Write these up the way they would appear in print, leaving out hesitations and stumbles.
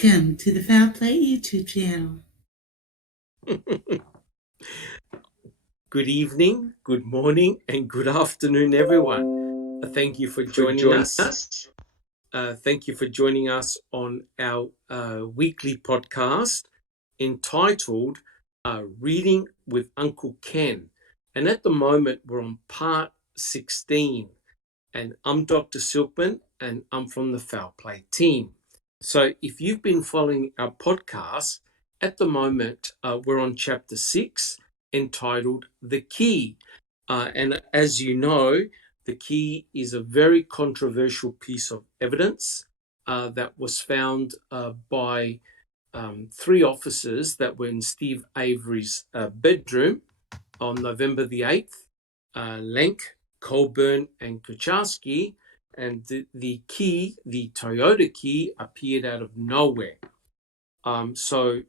Welcome to the Foul Play YouTube channel. Good evening, good morning, and good afternoon, everyone. Thank you for joining us. Thank you for joining us on our weekly podcast entitled Reading with Uncle Ken. And at the moment, we're on part 16. And I'm Dr. Silkman, and I'm from the Foul Play team. So if you've been following our podcast, at the moment, we're on chapter 6, entitled The Key. And as you know, the key is a very controversial piece of evidence that was found by 3 officers that were in Steve Avery's bedroom on November the 8th, Lenk, Colburn, and Kucharski, and the key, the Toyota key, appeared out of nowhere. So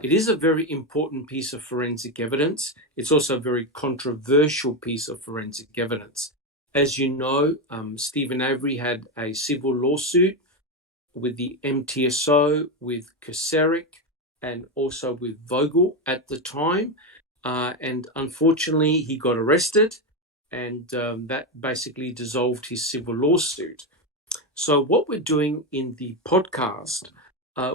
it is a very important piece of forensic evidence. It's also a very controversial piece of forensic evidence. As you know, Stephen Avery had a civil lawsuit with the MTSO, with Kosarik, and also with Vogel at the time. And unfortunately, he got arrested, and that basically dissolved his civil lawsuit. So what we're doing in the podcast,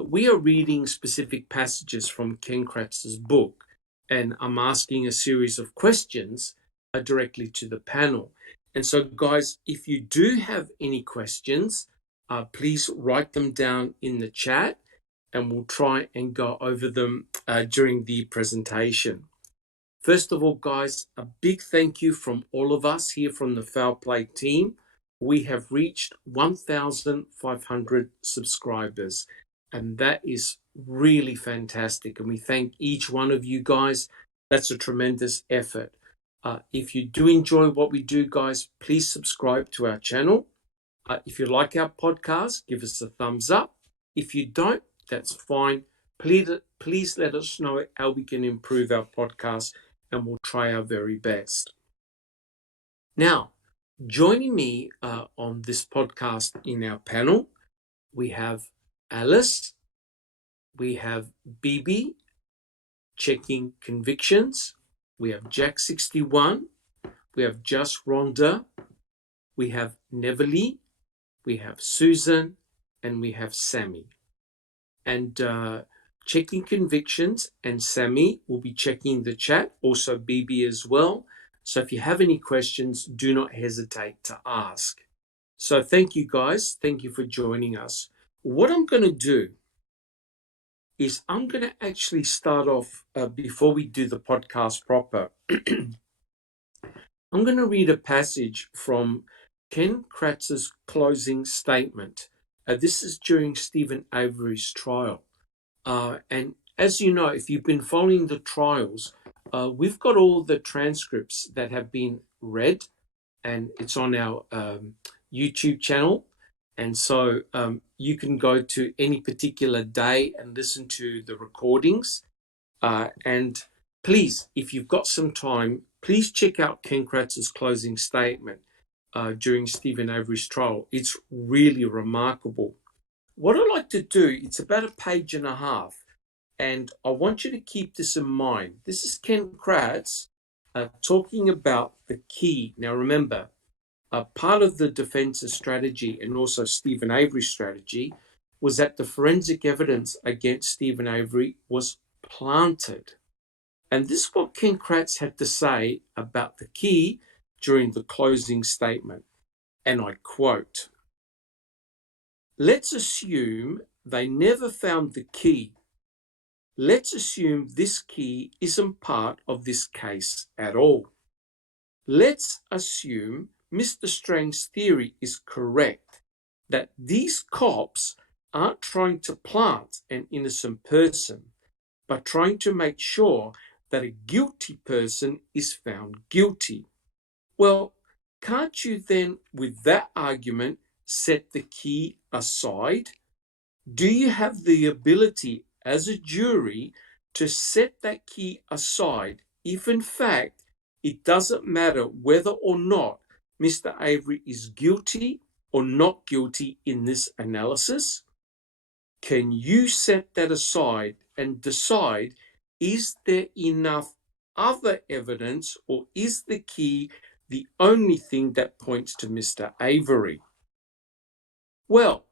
we are reading specific passages from Ken Kratz's book, and I'm asking a series of questions directly to the panel. And so, guys, if you do have any questions, please write them down in the chat, and we'll try and go over them during the presentation. First of all, guys, a big thank you from all of us here from the Foul Play team. We have reached 1,500 subscribers, and that is really fantastic. And we thank each one of you guys. That's a tremendous effort. If you do enjoy what we do, guys, please subscribe to our channel. If you like our podcast, give us a thumbs up. If you don't, that's fine. Please let us know how we can improve our podcast, and we'll try our very best. Now, joining me on this podcast in our panel, we have Alice, we have Bibi, checking convictions, we have Jack61, we have Just Rhonda, we have Neverly, we have Susan, and we have Sammy. And checking convictions and Sammy will be checking the chat, also Bibi as well. So if you have any questions, do not hesitate to ask. So thank you, guys. Thank you for joining us. What I'm going to do is I'm going to actually start off, before we do the podcast proper, I'm going to read a passage from Ken Kratz's closing statement. This is during Stephen Avery's trial. And as you know, if you've been following the trials, we've got all the transcripts that have been read, and it's on our YouTube channel. And so you can go to any particular day and listen to the recordings. And please, if you've got some time, please check out Ken Kratz's closing statement during Stephen Avery's trial. It's really remarkable. What I like to do, it's about a page and a half, and I want you to keep this in mind. This is Ken Kratz talking about the key. Now remember, part of the defense's strategy and also Stephen Avery's strategy was that the forensic evidence against Stephen Avery was planted. And this is what Ken Kratz had to say about the key during the closing statement. And I quote, "Let's assume they never found the key. Let's assume this key isn't part of this case at all. Let's assume Mr. Strang's theory is correct, that these cops aren't trying to plant an innocent person, but trying to make sure that a guilty person is found guilty. Well, can't you then, with that argument, set the key aside? Do you have the ability as a jury to set that key aside if in fact it doesn't matter whether or not Mr. Avery is guilty or not guilty in this analysis?" can you set that aside and decide, is there enough other evidence, or is the key the only thing that points to Mr. Avery? Well,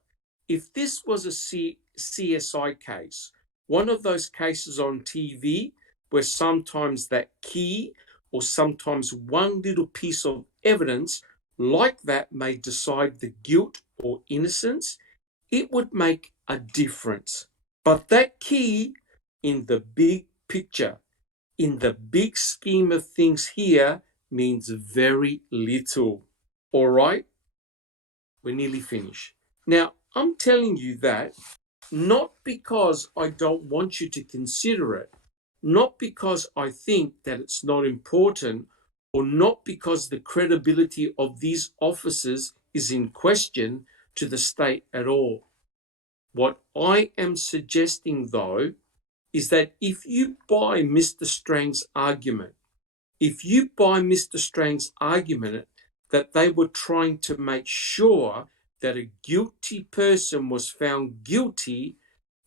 if this was a CSI case, one of those cases on TV where sometimes that key or sometimes one little piece of evidence like that may decide the guilt or innocence, it would make a difference. But that key, in the big picture, in the big scheme of things here, means very little. All right? We're nearly finished. Now, I'm telling you that not because I don't want you to consider it, not because I think that it's not important, or not because the credibility of these officers is in question to the state at all. What I am suggesting, though, is that if you buy Mr. Strang's argument, that they were trying to make sure that a guilty person was found guilty,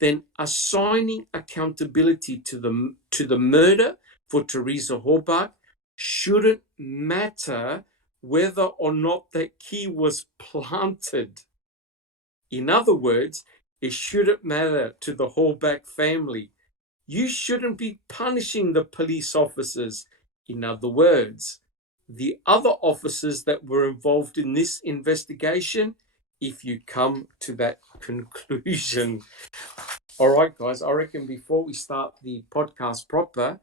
then assigning accountability to the murder for Teresa Horbach shouldn't matter whether or not that key was planted. In other words, it shouldn't matter to the Horbach family. You shouldn't be punishing the police officers. In other words, the other officers that were involved in this investigation, if you come to that conclusion. All right, guys, I reckon before we start the podcast proper,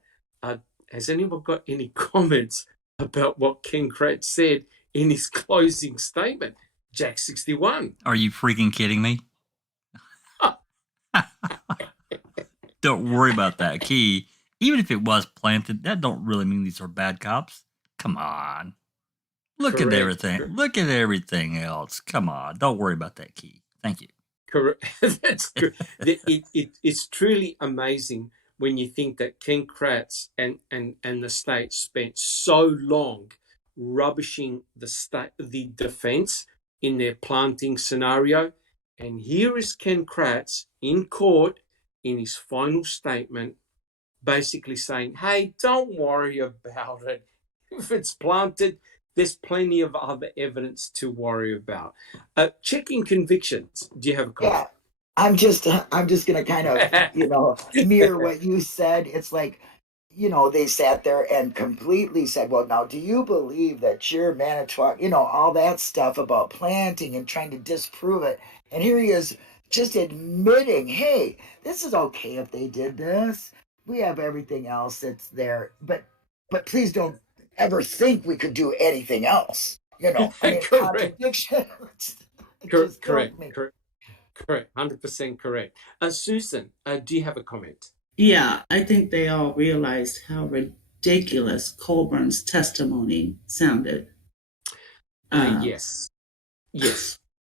has anyone got any comments about what Ken Kratz said in his closing statement? Jack 61. Are you freaking kidding me? Don't worry about that key. Even if it was planted, that don't really mean these are bad cops. Come on. Look at everything. Look at everything else. Come on. Don't worry about that key. Thank you. Correct. That's good. It's truly amazing when you think that Ken Kratz and the state spent so long rubbishing the defense in their planting scenario. And here is Ken Kratz in court in his final statement, basically saying, hey, don't worry about it. If it's planted, there's plenty of other evidence to worry about. Checking convictions. Do you have a comment? Yeah, I'm just going to kind of, mirror what you said. It's like, they sat there and completely said, well, now, do you believe that you're Manitowoc, all that stuff about planting and trying to disprove it. And here he is just admitting, hey, this is okay if they did this. We have everything else that's there. But please don't ever think we could do anything else. Contradiction. Correct. 100% correct. Susan, do you have a comment? Yeah, I think they all realized how ridiculous Colburn's testimony sounded. Yes.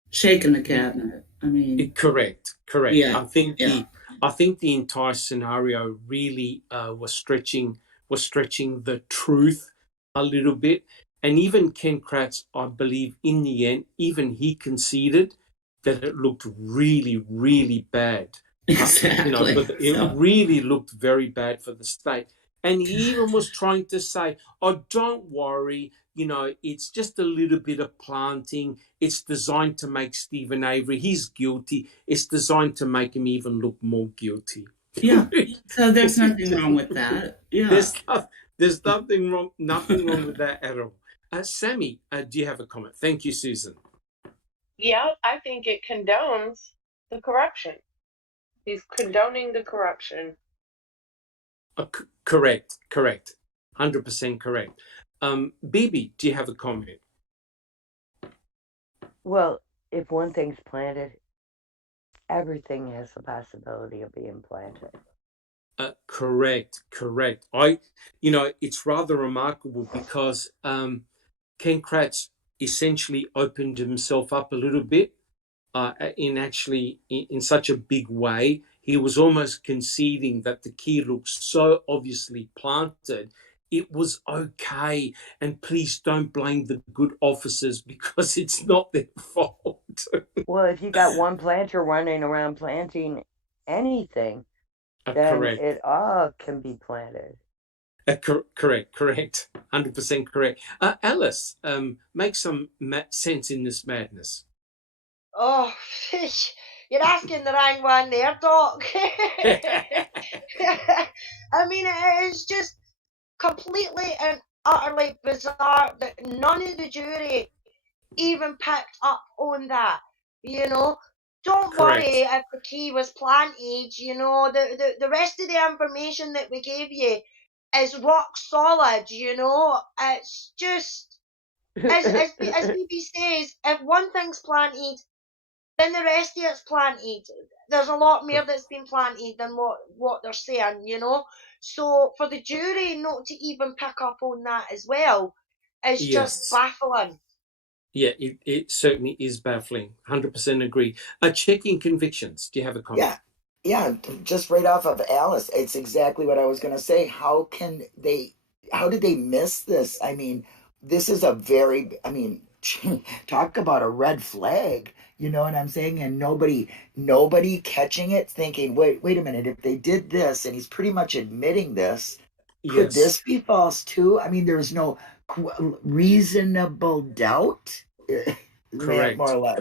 Shaking the cabinet. I mean, correct. Yeah, I think the entire scenario really was stretching the truth a little bit, and even Ken Kratz, I believe, in the end, even he conceded that it looked really, really bad. Exactly. But it really looked very bad for the state. And he even was trying to say, oh, don't worry, it's just a little bit of planting. It's designed to make Stephen Avery, he's guilty. It's designed to make him even look more guilty. Yeah. So there's nothing wrong with that. Yeah. There's nothing wrong with that at all. Sammy, do you have a comment? Thank you, Susan. Yeah, I think it condones the corruption. He's condoning the corruption. Correct. 100% correct. Bibi, do you have a comment? Well, if one thing's planted, everything has the possibility of being planted. Correct. It's rather remarkable because Ken Kratz essentially opened himself up a little bit in such a big way. He was almost conceding that the key looks so obviously planted. It was okay, and please don't blame the good officers because it's not their fault. Well, if you got one planter running around planting anything, then Correct. it all can be planted. Correct. 100% correct. Alice, make some sense in this madness. Oh, you're asking the wrong one there, Doc. I mean, it is just completely and utterly bizarre that none of the jury even picked up on that. You know, don't Correct. worry if the key was planted. You know, the rest of the information that we gave you is rock solid. You know, it's just as BB says, if one thing's planted, then the rest of it's planted. There's a lot more that's been planted than what they're saying, you know. So for the jury not to even pick up on that as well is just baffling. Yeah, it certainly is baffling. 100% agree. Checking convictions. Do you have a comment? Yeah, just right off of Alice, it's exactly what I was going to say. How did they miss this? I mean, this is talk about a red flag, you know what I'm saying? And nobody catching it, thinking, wait a minute, if they did this, and he's pretty much admitting this, could this be false too? I mean, there's no reasonable doubt. Correct. More or less.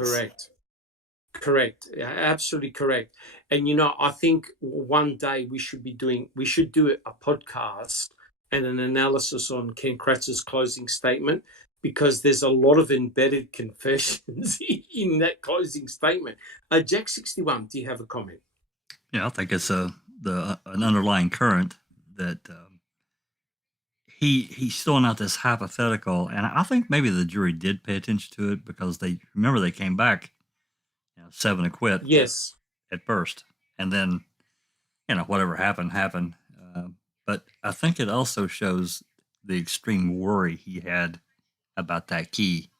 Correct. Absolutely correct. And I think one day we should do a podcast and an analysis on Ken Kratz's closing statement, because there's a lot of embedded confessions in that closing statement. Jack 61, do you have a comment? Yeah, I think it's an underlying current that he's throwing out this hypothetical, and I think maybe the jury did pay attention to it, because they came back 7 acquit. Yes. At first, and then whatever happened. But I think it also shows the extreme worry he had about that key,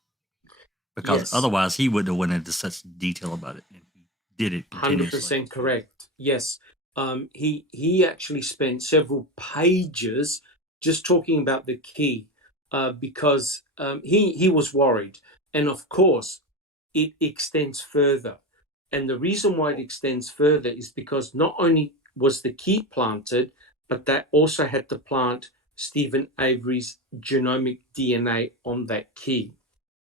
because otherwise he wouldn't have went into such detail about it, and he did it continuously. 100% correct. Yes. He actually spent several pages just talking about the key, because he was worried. And of course, it extends further. And the reason why it extends further is because not only was the key planted, but they also had to plant Stephen Avery's genomic DNA on that key.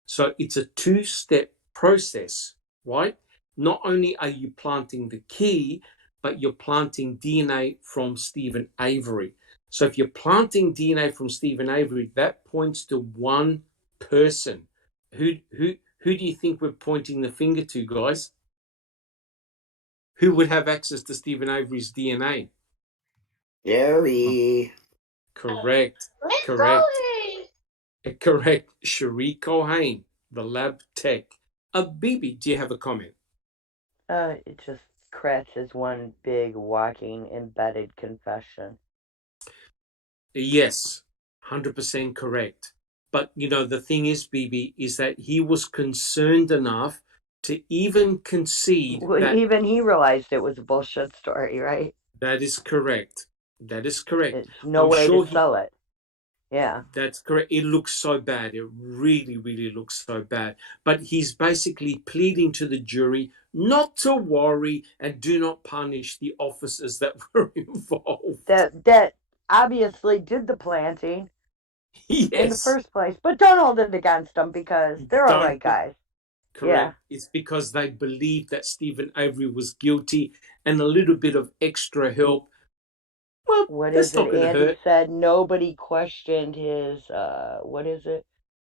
So it's a two-step process, right? Not only are you planting the key, but you're planting DNA from Stephen Avery. So if you're planting DNA from Stephen Avery, that points to one person. Who do you think we're pointing the finger to, guys? Who would have access to Stephen Avery's DNA? Gary. Correct. Correct. Cherie Cohane, the lab tech. Bibi, do you have a comment? It just Kratz is one big walking embedded confession. Yes, 100% correct. But, the thing is, Bibi, is that he was concerned enough to even concede that... Even he realized it was a bullshit story, right? That is correct. It's no way to sell it. Yeah. That's correct. It looks so bad. It really, really looks so bad. But he's basically pleading to the jury not to worry and do not punish the officers that were involved. That obviously did the planting in the first place. But don't hold it against them, because they're all right guys. Correct. Yeah. It's because they believed that Stephen Avery was guilty, and a little bit of extra help. Well, what is it? Andy said nobody questioned his, what is it?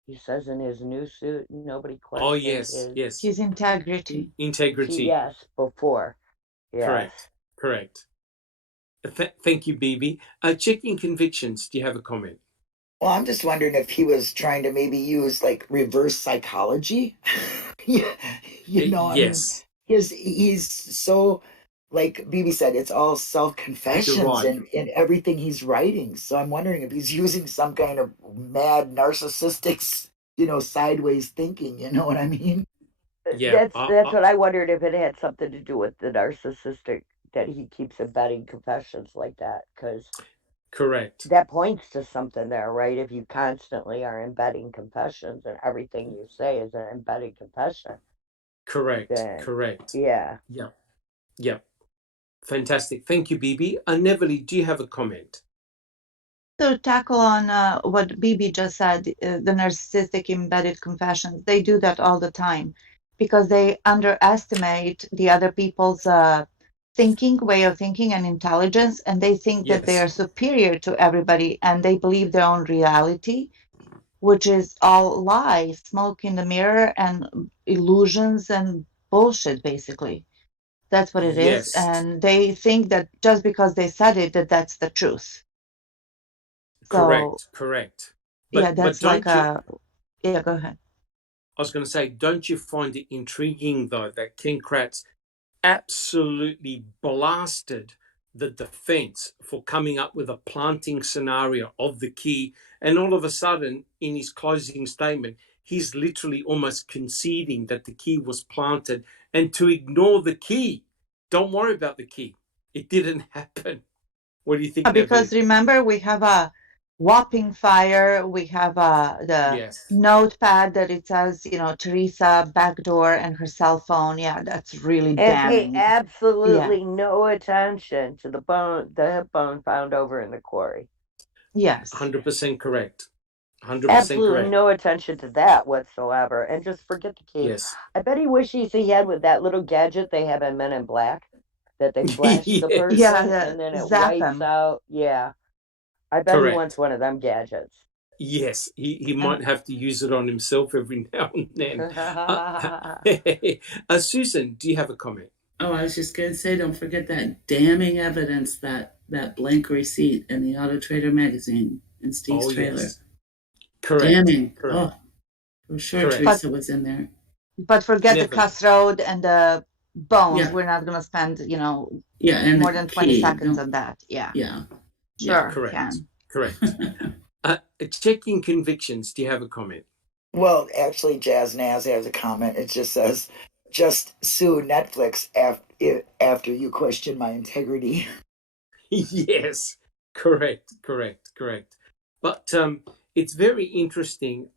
He says in his new suit, nobody questioned his integrity. Yes, before. Yes. Correct. Thank you, Bibi. Checking convictions. Do you have a comment? Well, I'm just wondering if he was trying to maybe use like reverse psychology. Yes. I mean, he's so, like Bibi said, it's all self-confessions in everything he's writing. So I'm wondering if he's using some kind of mad narcissistic, sideways thinking. You know what I mean? Yeah. That's what I wondered, if it had something to do with the narcissistic, that he keeps embedding confessions like that, because correct, that points to something there, right? If you constantly are embedding confessions and everything you say is an embedded confession. Correct. then Correct. yeah. Yeah. Yeah. Fantastic. Thank you, Bibi. Neverly, do you have a comment? To tackle on what Bibi just said, the narcissistic embedded confessions, they do that all the time because they underestimate the other people's way of thinking and intelligence, and they think that they Yes. are superior to everybody, and they believe their own reality, which is all lies, smoke in the mirror, and illusions and bullshit, basically. That's what it is. Yes. And they think that just because they said it, that that's the truth. So, Correct. yeah, But that's like don't you? yeah, go ahead. I was going to say, don't you find it intriguing though that Ken Kratz absolutely blasted the defense for coming up with a planting scenario of the key, and all of a sudden, in his closing statement, he's literally almost conceding that the key was planted, and to ignore the key. Don't worry about the key. It didn't happen. What do you think, Because Neverly? remember, we have a whopping fire. We have the Yes. notepad that it says, Teresa backdoor and her cell phone. Yeah, that's really And pay damning. absolutely no attention to the hip bone found over in the quarry. Yes. 100% correct. 100% Absolutely correct. no attention to that whatsoever, and just forget the key. Yes. I bet he wishes he had with that little gadget they have in Men in Black, that they flash the Yes. person Yeah, and then it zap wipes them. out. Yeah, I bet he wants Correct. one of them gadgets. Yes, he might have to use it on himself every now and then. Susan, do you have a comment? Oh, I was just going to say, don't forget that damning evidence, that blank receipt in the Auto Trader magazine in Steve's trailer. Yes. Correct. Damning. Correct. Oh, for sure Correct. Teresa was in there. But forget the cuss road and the bones. Yeah. We're not going to spend, and more than 20 seconds on that. Yeah. Yeah. Sure, Correct. Ken. Correct. Checking convictions, do you have a comment? Well, actually, Jazz Naz has a comment. It just says, just sue Netflix after you question my integrity. Yes, correct. But it's very interesting,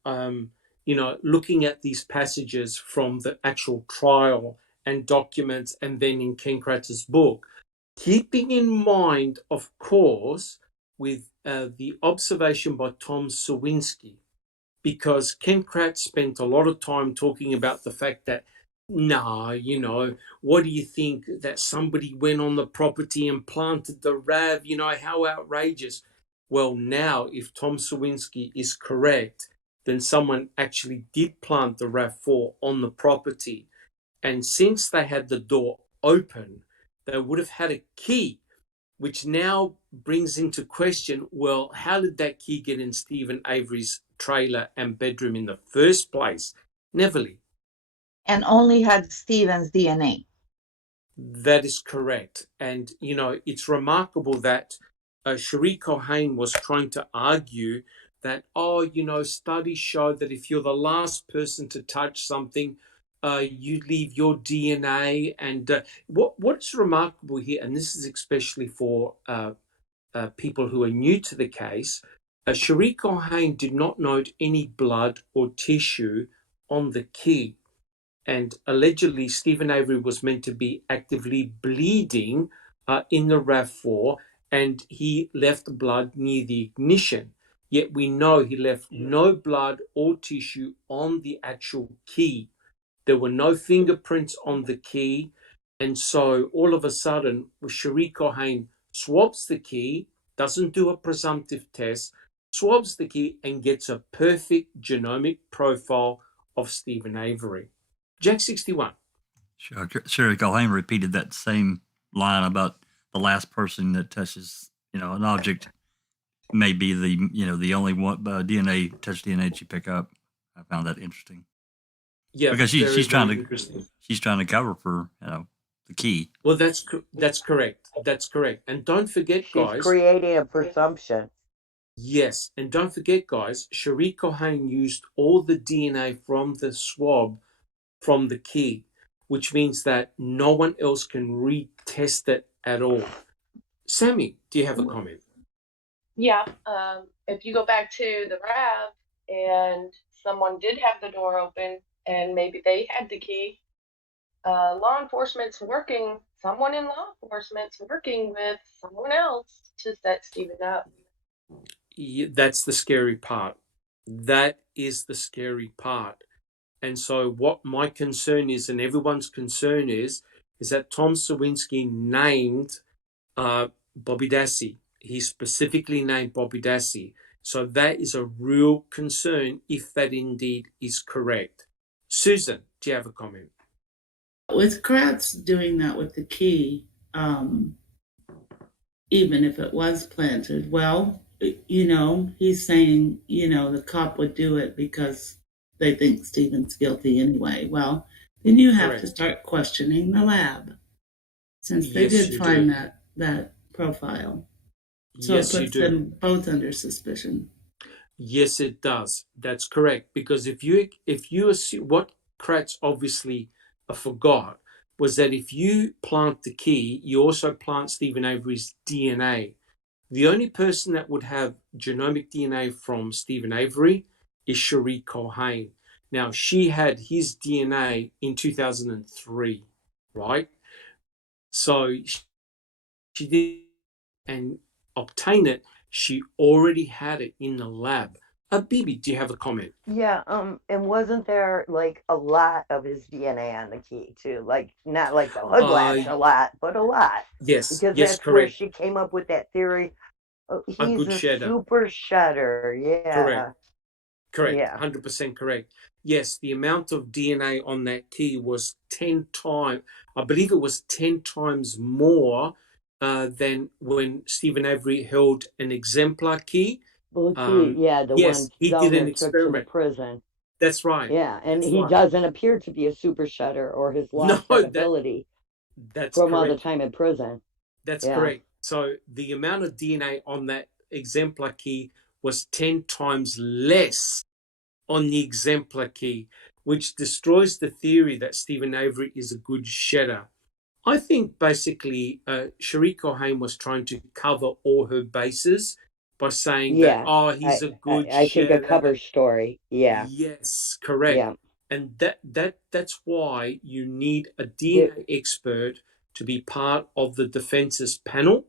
looking at these passages from the actual trial and documents, and then in Ken Kratz's book, keeping in mind, of course, with the observation by Tom Sawinski, because Ken Kratz spent a lot of time talking about the fact that, what do you think that somebody went on the property and planted the RAV? How outrageous. Well, now, if Tom Sawinski is correct, then someone actually did plant the RAV4 on the property. And since they had the door open, they would have had a key, which now brings into question, well, how did that key get in Stephen Avery's trailer and bedroom in the first place? Neverly. And only had Stephen's DNA. That is correct. And, it's remarkable that Cherie Cohane was trying to argue that, studies show that if you're the last person to touch something, you leave your DNA. And what's remarkable here, and this is especially for people who are new to the case, Cherie Cohane did not note any blood or tissue on the key. And allegedly, Stephen Avery was meant to be actively bleeding in the RAV4, and he left blood near the ignition. Yet we know he left no blood or tissue on the actual key. There were no fingerprints on the key. And so all of a sudden, Cherie Cohane swabs the key, doesn't do a presumptive test, swabs the key, and gets a perfect genomic profile of Stephen Avery. Jack 61. Sherry Cohane repeated that same line about the last person that touches, an object may be the only one DNA that you pick up. I found that interesting. Yeah, because she's trying to cover for the key. Well, that's correct. That's correct. And don't forget, guys. She's creating a presumption. Yes, and don't forget, guys. Cherie Cohane used all the DNA from the swab from the key, which means that no one else can retest it at all. Sammy, do you have a comment? Yeah. If you go back to the RAV and someone did have the door open and maybe they had the key, someone in law enforcement's working with someone else to set Stephen up. That's the scary part. That is the scary part. And so what my concern is, and everyone's concern is that Tom Sawinski named Bobby Dassey. He specifically named Bobby Dassey. So that is a real concern if that indeed is correct. Susan, do you have a comment? With Kratz doing that with the key, even if it was planted, well, he's saying, the cop would do it because they think Stephen's guilty anyway. Well, then you have to start questioning the lab, since they did find that profile. So it puts them both under suspicion. Yes, it does. That's correct. Because if you assume, what Kratz obviously forgot was that if you plant the key, you also plant Stephen Avery's DNA. The only person that would have genomic DNA from Stephen Avery is Cherie Cohen. Now, she had his DNA in 2003, right? So she did and obtain it. She already had it in the lab. Bibi, do you have a comment? Yeah, and wasn't there like a lot of his DNA on the key too? Like not like the hood latch a lot, but a lot. Yes, because yes, that's correct. where she came up with that theory. Oh, he's A good shedder. super shedder. Yeah. Correct. Yeah. 100% correct. Yes, the amount of DNA on that key was 10 times, I believe it was 10 times more than when Stephen Avery held an exemplar key. Well, the yes, one he did Zelda an took to the experiment. prison. That's right. Yeah, and That's he right. doesn't appear to be a super shedder, or his lost that ability that's from correct. all the time in prison. That's correct. So the amount of DNA on that exemplar key was 10 times less on the exemplar key, which destroys the theory that Stephen Avery is a good shedder. I think basically Cherie Cohen was trying to cover all her bases by saying that, he's a good shedder. I think a cover story. Yeah. Yes, correct. Yeah. And that's why you need a DNA expert to be part of the defense's panel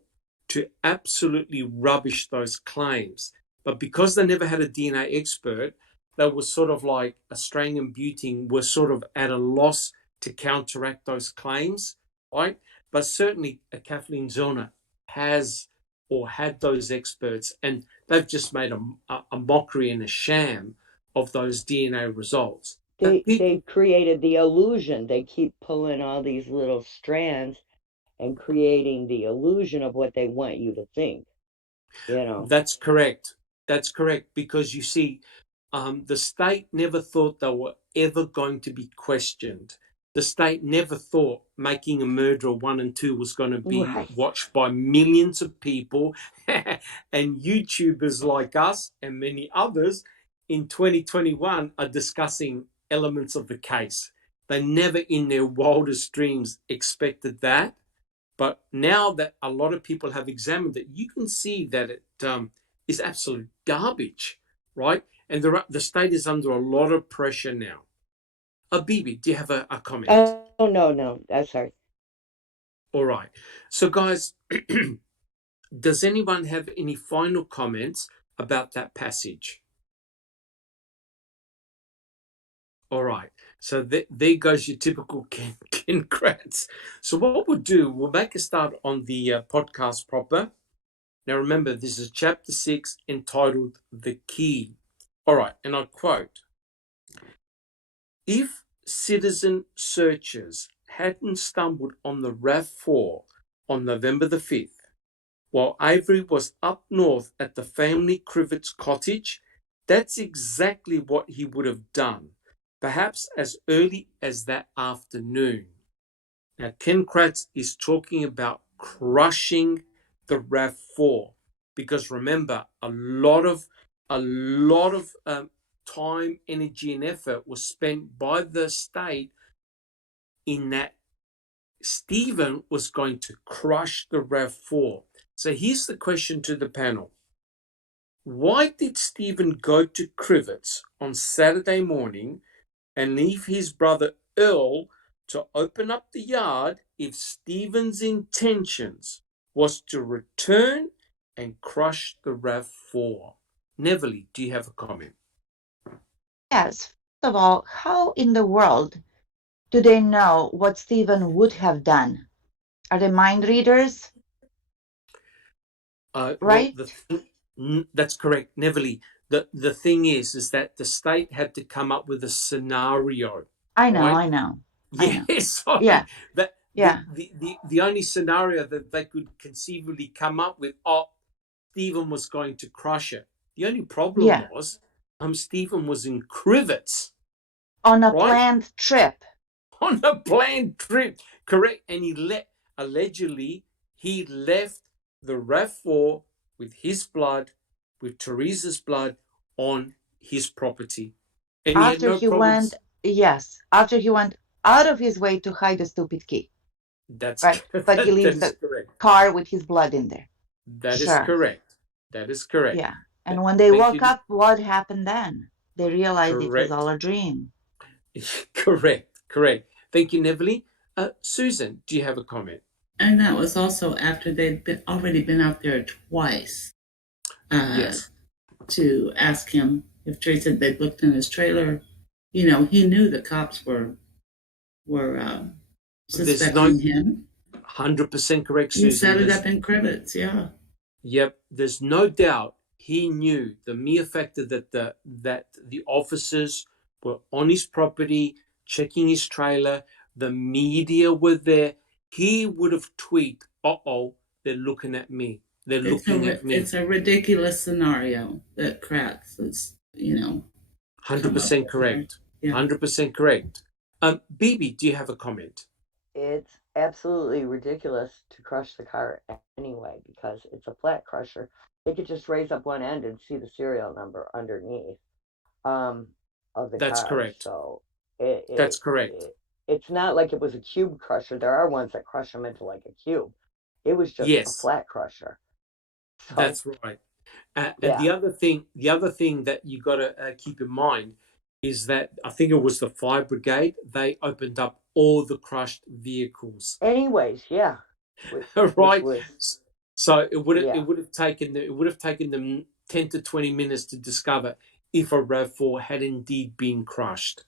to absolutely rubbish those claims. But because they never had a DNA expert, they were sort of like Australian Beauty were sort of at a loss to counteract those claims, right? But certainly Kathleen Zellner has or had those experts, and they've just made a mockery and a sham of those DNA results. They created the illusion. They keep pulling all these little strands and creating the illusion of what they want you to think. That's correct. That's correct. Because you see, the state never thought they were ever going to be questioned. The state never thought Making a Murderer 1 and 2 was going to be watched by millions of people and YouTubers like us and many others in 2021 are discussing elements of the case. They never in their wildest dreams expected that. But now that a lot of people have examined it, you can see that it is absolute garbage, right? And the state is under a lot of pressure now. Bibi, do you have a comment? Oh, no. That's sorry. All right. So, guys, does anyone have any final comments about that passage? All right. So there goes your typical Ken Kratz. So what we'll do, we'll make a start on the podcast proper. Now, remember, this is chapter 6 entitled The Key. All right, and I quote, if citizen searchers hadn't stumbled on the RAV4 on November the 5th, while Avery was up north at the family Krivet's cottage, that's exactly what he would have done, perhaps as early as that afternoon. Now, Ken Kratz is talking about crushing the RAV4, because remember, a lot of time, energy, and effort was spent by the state in that Stephen was going to crush the RAV4. So here's the question to the panel. Why did Stephen go to Krivet's on Saturday morning and leave his brother Earl to open up the yard if Stephen's intentions was to return and crush the RAV4. Neville, do you have a comment? Yes. First of all, how in the world do they know what Stephen would have done? Are they mind readers? Right? Well, that's correct, Neville. The thing is that the state had to come up with a scenario. I know, right? I know. Yes, sorry. Yeah. That Yeah. the only scenario that they could conceivably come up with, Stephen was going to crush it. The only problem was, Stephen was in Crivets. On a planned trip. On a planned trip, correct. And allegedly, he left the RAV4 with his blood, with Teresa's blood, on his property. And he had no problems. After he went out of his way to hide the stupid key. That's right. But he leaves the car with his blood in there. That is correct. That is correct. Yeah. And when they woke up, what happened then? They realized it was all a dream. Correct. Thank you, Neville. Susan, do you have a comment? And that was also after they'd already been out there twice. Yes. To ask him if Teresa, they'd looked in his trailer. You know, he knew the cops were suspecting him. 100% correct, Susan. He set it up in Crivets, yeah. Yep, there's no doubt he knew. The mere fact that the officers were on his property, checking his trailer, the media were there, he would have tweeted, they're looking at me. They're looking at me. It's a ridiculous scenario that Kratz is, 100% correct. Yeah. 100% correct. Bibi, do you have a comment? It's absolutely ridiculous to crush the car anyway, because it's a flat crusher. They could just raise up one end and see the serial number underneath of the car. That's correct. So that's correct. It's not like it was a cube crusher. There are ones that crush them into like a cube. It was just a flat crusher. So, that's right. And the other thing that you got to keep in mind is that I think it was the fire brigade. They opened up all the crushed vehicles. Anyways, yeah. Right. So it would have taken them 10 to 20 minutes to discover if a RAV4 had indeed been crushed.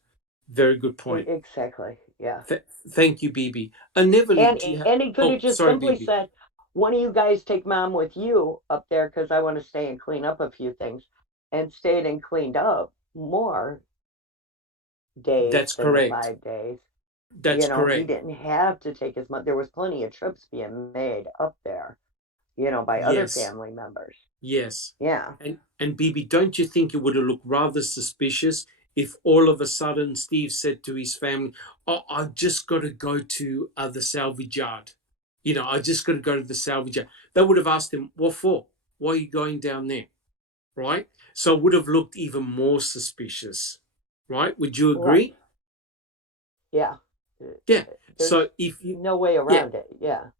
Very good point. Exactly. Yeah. Thank you, Bibi. And he could have just simply said, one of you guys take Mom with you up there because I want to stay and clean up a few things, and stayed and cleaned up more days. That's correct. 5 days. That's correct. He didn't have to take his mom. There was plenty of trips being made up there, by other family members. Yes. Yeah. And Bibi, don't you think it would have looked rather suspicious if all of a sudden Steve said to his family, I've just got to go to the salvage yard. I just got to go to the salvage yard. They would have asked him, what for? Why are you going down there? Right? So it would have looked even more suspicious. Right? Would you agree? Right. Yeah. Yeah. There's so if you no way around it. Yeah.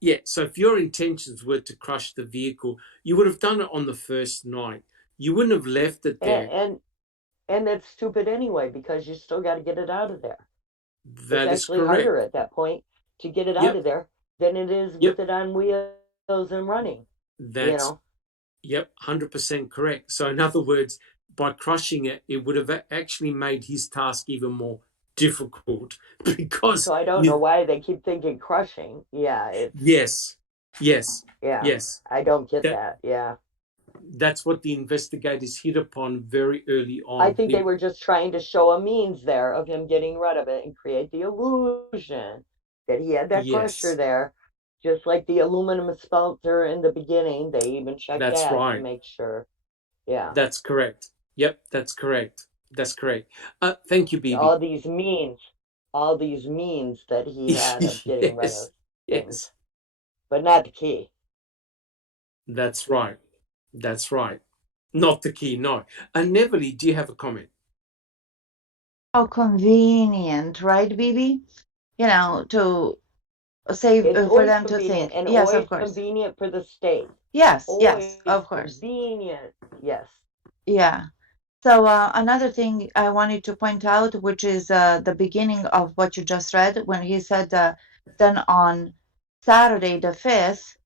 Yeah. So if your intentions were to crush the vehicle, you would have done it on the first night. You wouldn't have left it there. And that's stupid anyway, because you still got to get it out of there. That it's actually harder at that point to get it out of there than it is with it on wheels and running. That's 100% correct. So in other words, by crushing it, it would have actually made his task even more difficult, because so I don't know why they keep thinking crushing. Yes. I don't get that. That's what the investigators hit upon very early on. I think they were just trying to show a means there of him getting rid of it and create the illusion that he had that crusher there, just like the aluminum smelter in the beginning. They even checked that to make sure. Yeah, that's correct. Yep, that's correct. Thank you, Bibi. All these means that he had of getting rid of things, but not the key. That's right. Not the key, no. And Neville, do you have a comment? How convenient, right, Bibi? To save for them to think. And yes, always of course. Convenient for the state. Yes, always of course. Convenient, yes. Yeah. So another thing I wanted to point out, which is the beginning of what you just read, when he said, then on Saturday the 5th,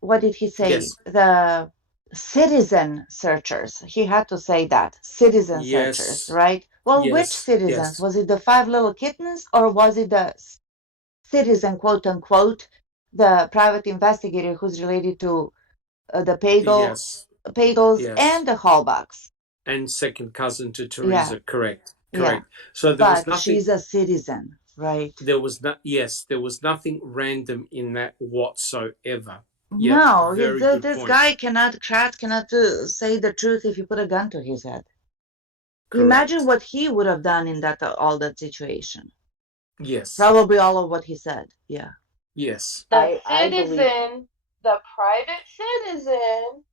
what did he say? Yes. The citizen searchers. He had to say that. Citizen searchers, Yes. right? Well, which Yes. citizens? Yes. Was it the 5 little kittens, or was it the citizen, quote unquote, the private investigator who's related to the Yes. Pagels Yes. and the Hallbacks? And second cousin to Yeah, Teresa. Correct. yeah. So there was But nothing. she's a citizen, right? There was not. Yes, there was nothing random in that whatsoever. Yep. No, Very good this point. guy Kratz cannot say the truth if you put a gun to his head. Correct. Imagine what he would have done in all that situation. Yes. Probably all of what he said. Yeah. Yes. The citizen, the private citizen,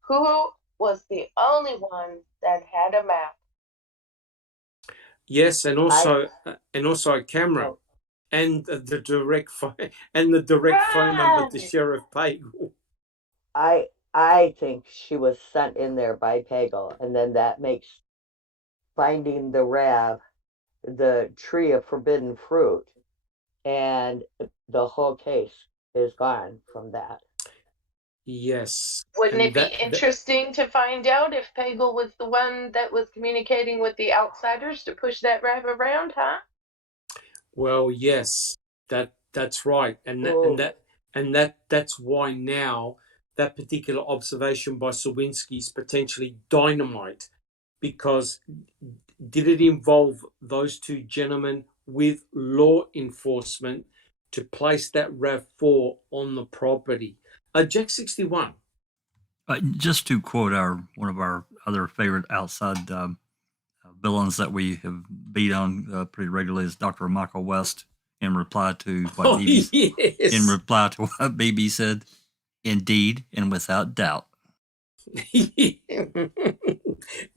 who was the only one that had a map. Yes, and also a camera, and the direct phone number to Sheriff Pagel. I think she was sent in there by Pagel, and then that makes finding the Rav the tree of forbidden fruit, and the whole case is gone from that. Yes. Wouldn't it be interesting to find out if Pagel was the one that was communicating with the outsiders to push that Rav around, huh? Well, yes, that's right, that's why now that particular observation by Sawinski is potentially dynamite, because did it involve those two gentlemen with law enforcement to place that RAV4 on the property? Jack 61. Just to quote one of our other favorite outside villains that we have beat on pretty regularly is Dr. Michael West in reply to what BB said. Indeed, and without doubt.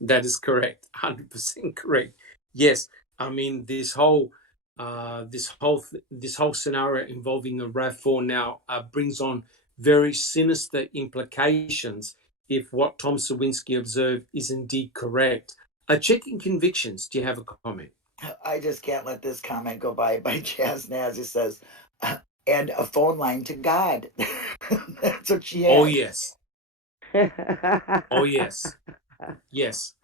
That is correct. 100% correct. Yes, I mean this whole scenario involving the RAV4 now brings on very sinister implications if what Tom Sawinski observed is indeed correct. Checking convictions. Do you have a comment? I just can't let this comment go by Jazz Naz. It says, and a phone line to God. That's what she had. Oh, yes. Oh, yes. Yes.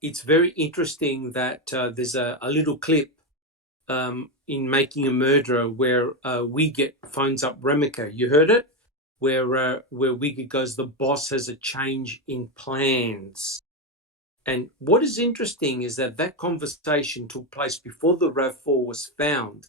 It's very interesting that there's a little clip in Making a Murderer where Wiegert phones up Remeke. You heard it? Where Wiegert goes, the boss has a change in plans. And what is interesting is that conversation took place before the RAV4 was found.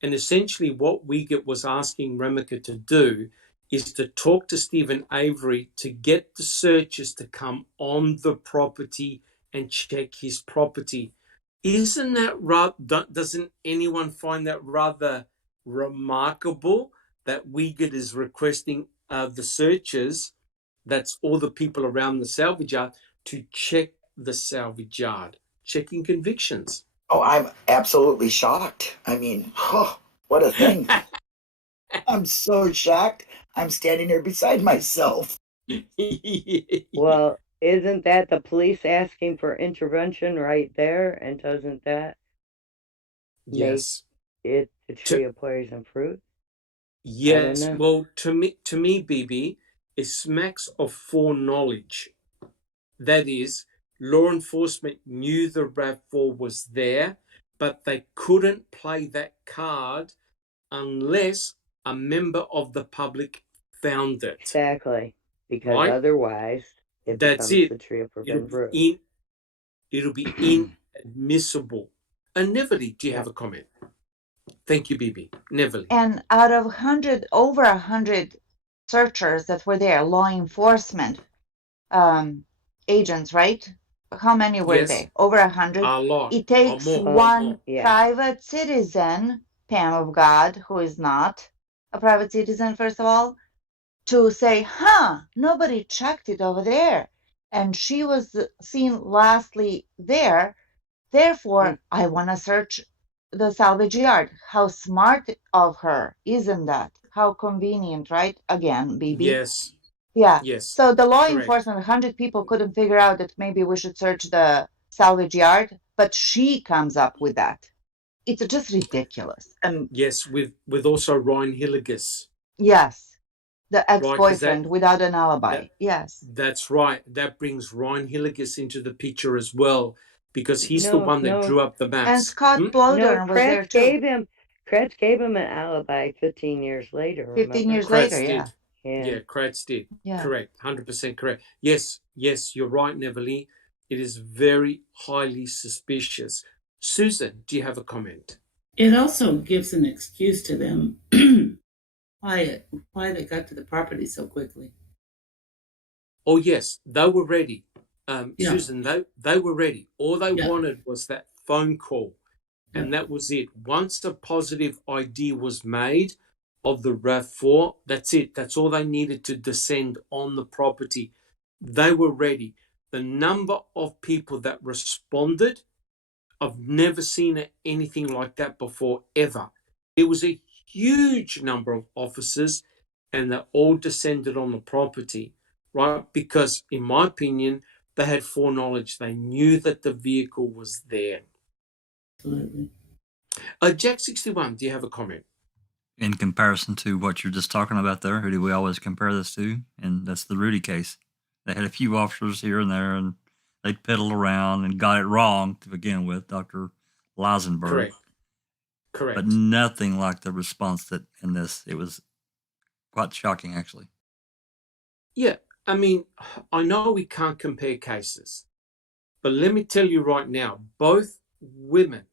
And essentially what Wiegert was asking Remeke to do is to talk to Stephen Avery to get the searchers to come on the property and check his property. Isn't that doesn't anyone find that rather remarkable that Wiegert is requesting the searchers, that's all the people around the salvage yard, to check the salvage yard, checking convictions? Oh, I'm absolutely shocked. I mean, what a thing. I'm so shocked. I'm standing here beside myself. Well, isn't that the police asking for intervention right there? And doesn't that make it the tree of poison fruit? Yes. Well, to me, BB, it smacks of foreknowledge. That is, law enforcement knew the RAV4 was there, but they couldn't play that card unless a member of the public found it. Exactly. Because otherwise, it becomes the tree of forbidden fruit. It'll be inadmissible. And Neverly, do you have a comment? Thank you, Bibi. Neverly. And out of over 100 searchers that were there, law enforcement agents, right? How many were there? Over 100. A lot. It takes one private citizen, Pam of God, who is not a private citizen, first of all, to say, nobody checked it over there. And she was seen lastly there. Therefore, I want to search the salvage yard. How smart of her, isn't that? How convenient, right? Again, BB. Yes. Yeah. Yes. So the law Correct. enforcement, 100 people couldn't figure out that maybe we should search the salvage yard, but she comes up with that. It's just ridiculous. Yes, with also Ryan Hilligus. Yes, the Right, 'cause ex-boyfriend without an alibi. Yes. that's right. That brings Ryan Hilligus into the picture as well, because he's the one that drew up the maps. And Scott Blodern was there too. Kratz gave him an alibi 15 years later. 15 years Kratz later, did. yeah. Yeah, Kratz did. Yeah. Correct. 100% correct. Yes, you're right, Neverly. It is very highly suspicious. Susan, do you have a comment? It also gives an excuse to them why they got to the property so quickly. Oh, yes, they were ready. Yeah. Susan, they were ready. All they Yeah. wanted was that phone call, and that was it. Once a positive ID was made of the RAV4, that's it. That's all they needed to descend on the property. They were ready. The number of people that responded, I've never seen anything like that before, ever. It was a huge number of officers, and they all descended on the property, right? Because, in my opinion, they had foreknowledge. They knew that the vehicle was there. Absolutely. Jack 61, do you have a comment? In comparison to what you're just talking about there, who do we always compare this to? And that's the Rudy case. They had a few officers here and there, and they piddled around and got it wrong to begin with, Dr. Leisenberg. Correct. But nothing like the response that in this. It was quite shocking, actually. Yeah, I mean, I know we can't compare cases, but let me tell you right now, both women,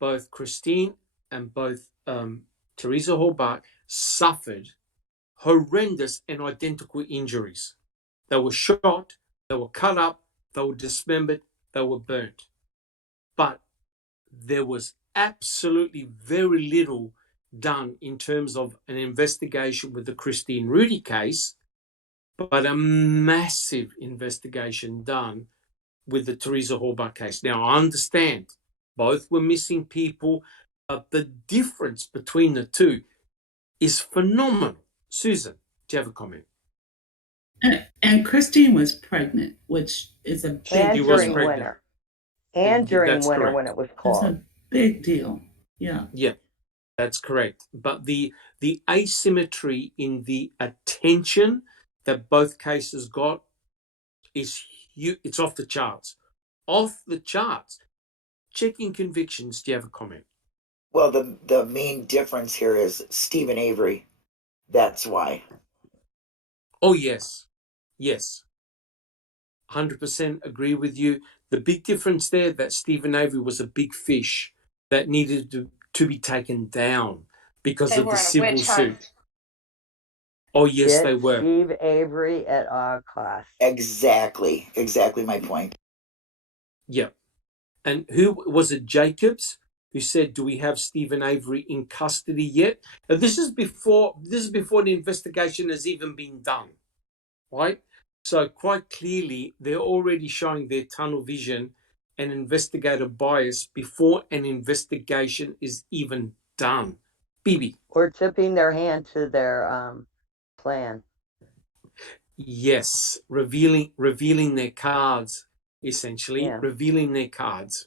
both Christine and both Teresa Horbach, suffered horrendous and identical injuries. They were shot, they were cut up, they were dismembered, they were burnt. But there was absolutely very little done in terms of an investigation with the Christine Rudy case, but a massive investigation done with the Teresa Horbach case. Now, I understand both were missing people, but the difference between the two is phenomenal. Susan, do you have a comment? And Christine was pregnant, which is a big deal. Was pregnant. And during winter when it was cold. That's a big deal. Yeah. Yeah, that's correct. But the asymmetry in the attention that both cases got is huge. It's off the charts. Off the charts. Checking convictions, do you have a comment? Well, the main difference here is Stephen Avery. That's why. Oh, yes. Yes. 100% agree with you. The big difference there, that Stephen Avery was a big fish that needed to be taken down because of the civil suit. Oh, yes, they were. Steve Avery at all costs. Exactly my point. Yeah. And who was it? Jacobs, who said, "Do we have Stephen Avery in custody yet?" Now, this is before the investigation has even been done, right? So quite clearly, they're already showing their tunnel vision and investigator bias before an investigation is even done. Bibi. Or tipping their hand to their plan. Yes, revealing their cards, essentially. Yeah. Revealing their cards.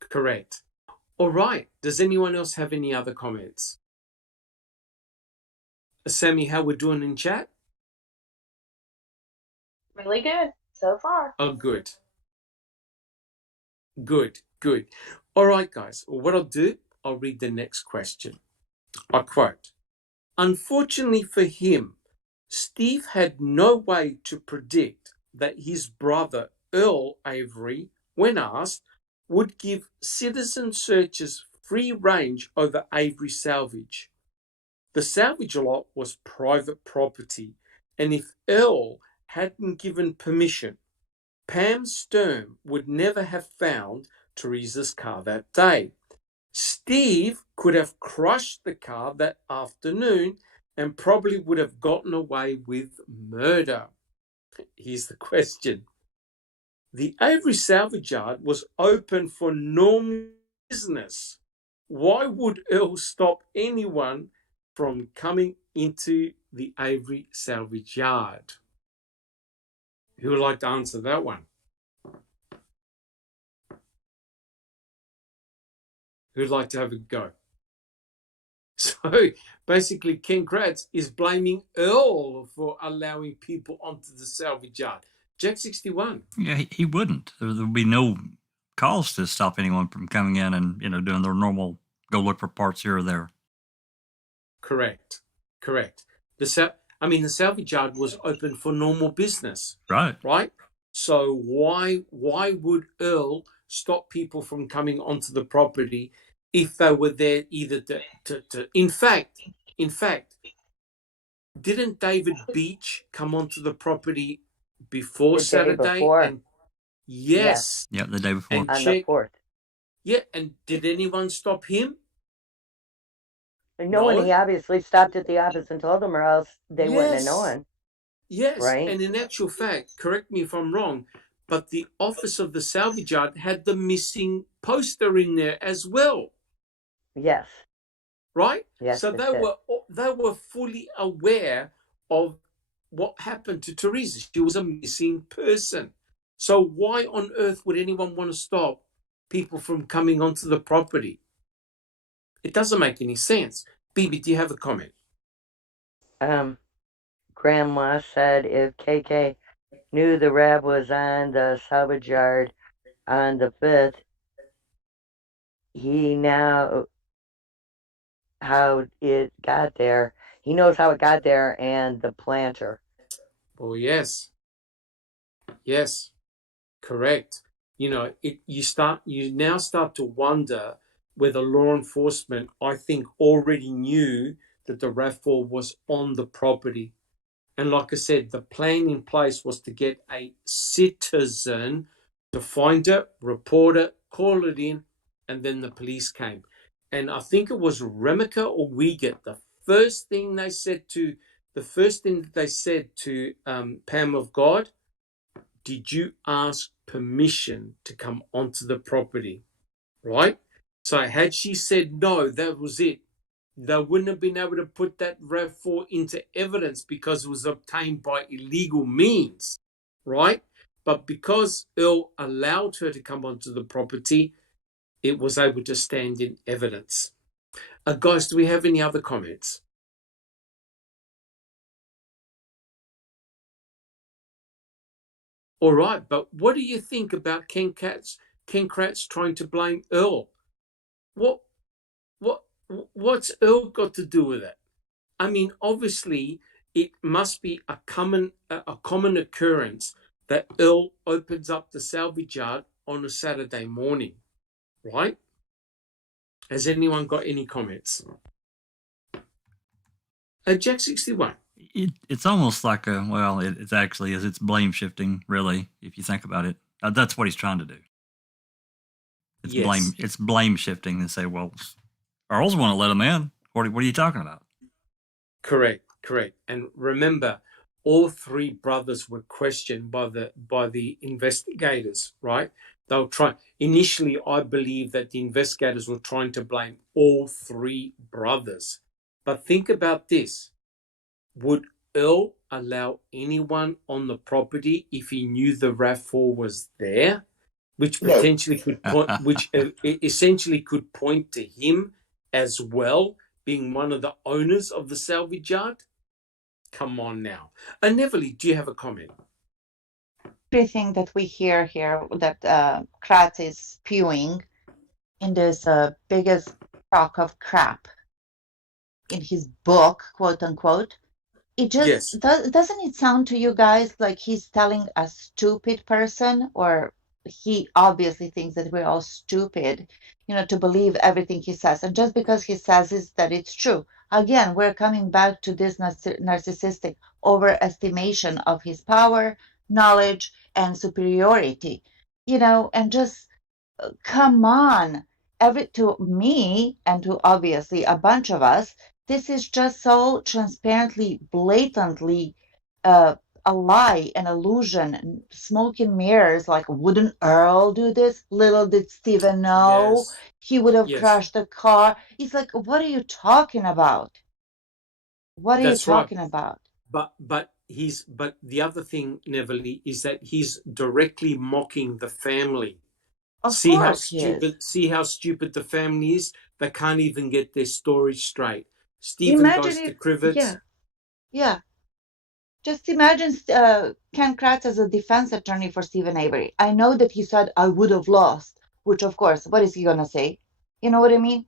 Correct. All right. Does anyone else have any other comments? Sammy, how we're doing in chat? Really good so far. Oh, good. Good. All right, guys. Well, what I'll do, I'll read the next question. I quote, "Unfortunately for him, Steve had no way to predict that his brother, Earl Avery, when asked, would give citizen searchers free range over Avery salvage. The salvage lot was private property, and if Earl hadn't given permission, Pam Sturm would never have found Teresa's car that day. Steve could have crushed the car that afternoon and probably would have gotten away with murder." Here's the question. The Avery salvage yard was open for normal business. Why would Earl stop anyone from coming into the Avery salvage yard? Who would like to answer that one? Who'd like to have a go? So basically, Ken Kratz is blaming Earl for allowing people onto the salvage yard. Jack 61. Yeah, he wouldn't. There would be no cause to stop anyone from coming in and doing their normal go look for parts here or there. Correct. The salvage yard was open for normal business. Right. So why would Earl stop people from coming onto the property if they were there either to in fact, didn't David Beach come onto the property before Saturday? Before. Yes. Yeah, the day before. And on the 4th. Yeah, and did anyone stop him? No, and he obviously stopped at the office and told them, or else they wouldn't have known. Yes, right? And in actual fact, correct me if I'm wrong, but the office of the salvage yard had the missing poster in there as well. Yes. Right? Yes. So they were fully aware of what happened to Teresa. She was a missing person. So why on earth would anyone want to stop people from coming onto the property? It doesn't make any sense. Bibi, do you have a comment? Grandma said if KK knew the rab was on the salvage yard on the 5th, he knows how it got there. He knows how it got there and the planter. Oh, yes. Yes, correct. You now start to wonder whether law enforcement, I think, already knew that the RAV4 was on the property. And like I said, the plan in place was to get a citizen to find it, report it, call it in, and then the police came. And I think it was Remika or Wiegert, the first thing that they said to Pam of God, did you ask permission to come onto the property? Right? So had she said no, that was it. They wouldn't have been able to put that RAV4 into evidence because it was obtained by illegal means, right? But because Earl allowed her to come onto the property, it was able to stand in evidence. Guys, do we have any other comments? All right, but what do you think about Ken Kratz trying to blame Earl? What's Earl got to do with it? I mean, obviously, it must be a common occurrence that Earl opens up the salvage yard on a Saturday morning, right? Has anyone got any comments? Jack 61. It's almost like it actually is. It's blame shifting, really, if you think about it. That's what he's trying to do. It's blame shifting and say, well, Earl's want to let him in. What are you talking about? Correct. And remember, all three brothers were questioned by the investigators, right? They were trying. Initially, I believe that the investigators were trying to blame all three brothers. But think about this. Would Earl allow anyone on the property if he knew the RAV4 was there? Which potentially could point, essentially could point to him as well, being one of the owners of the salvage yard. Come on now. Neverly, do you have a comment? Everything that we hear here that Kratz is spewing in this biggest crock of crap in his book, quote unquote, it just doesn't it sound to you guys like he's telling a stupid person, or he obviously thinks that we're all stupid, to believe everything he says, and just because he says is that it's true. Again, we're coming back to this narcissistic overestimation of his power, knowledge, and superiority, and just come on. To me and to obviously a bunch of us, this is just so transparently, blatantly a lie, an illusion, smoke and mirrors. Like, wouldn't Earl do this? Little did Stephen know he would have crashed the car. It's like, what are you talking about? What are you talking about? But but the other thing, Neverly, is that he's directly mocking the family. Of course he is. See how stupid the family is? They can't even get their story straight. Stephen Imagine goes to if, Crivets. yeah. Just imagine Ken Kratz as a defense attorney for Stephen Avery. I know that he said, I would have lost, which, of course, what is he going to say? You know what I mean?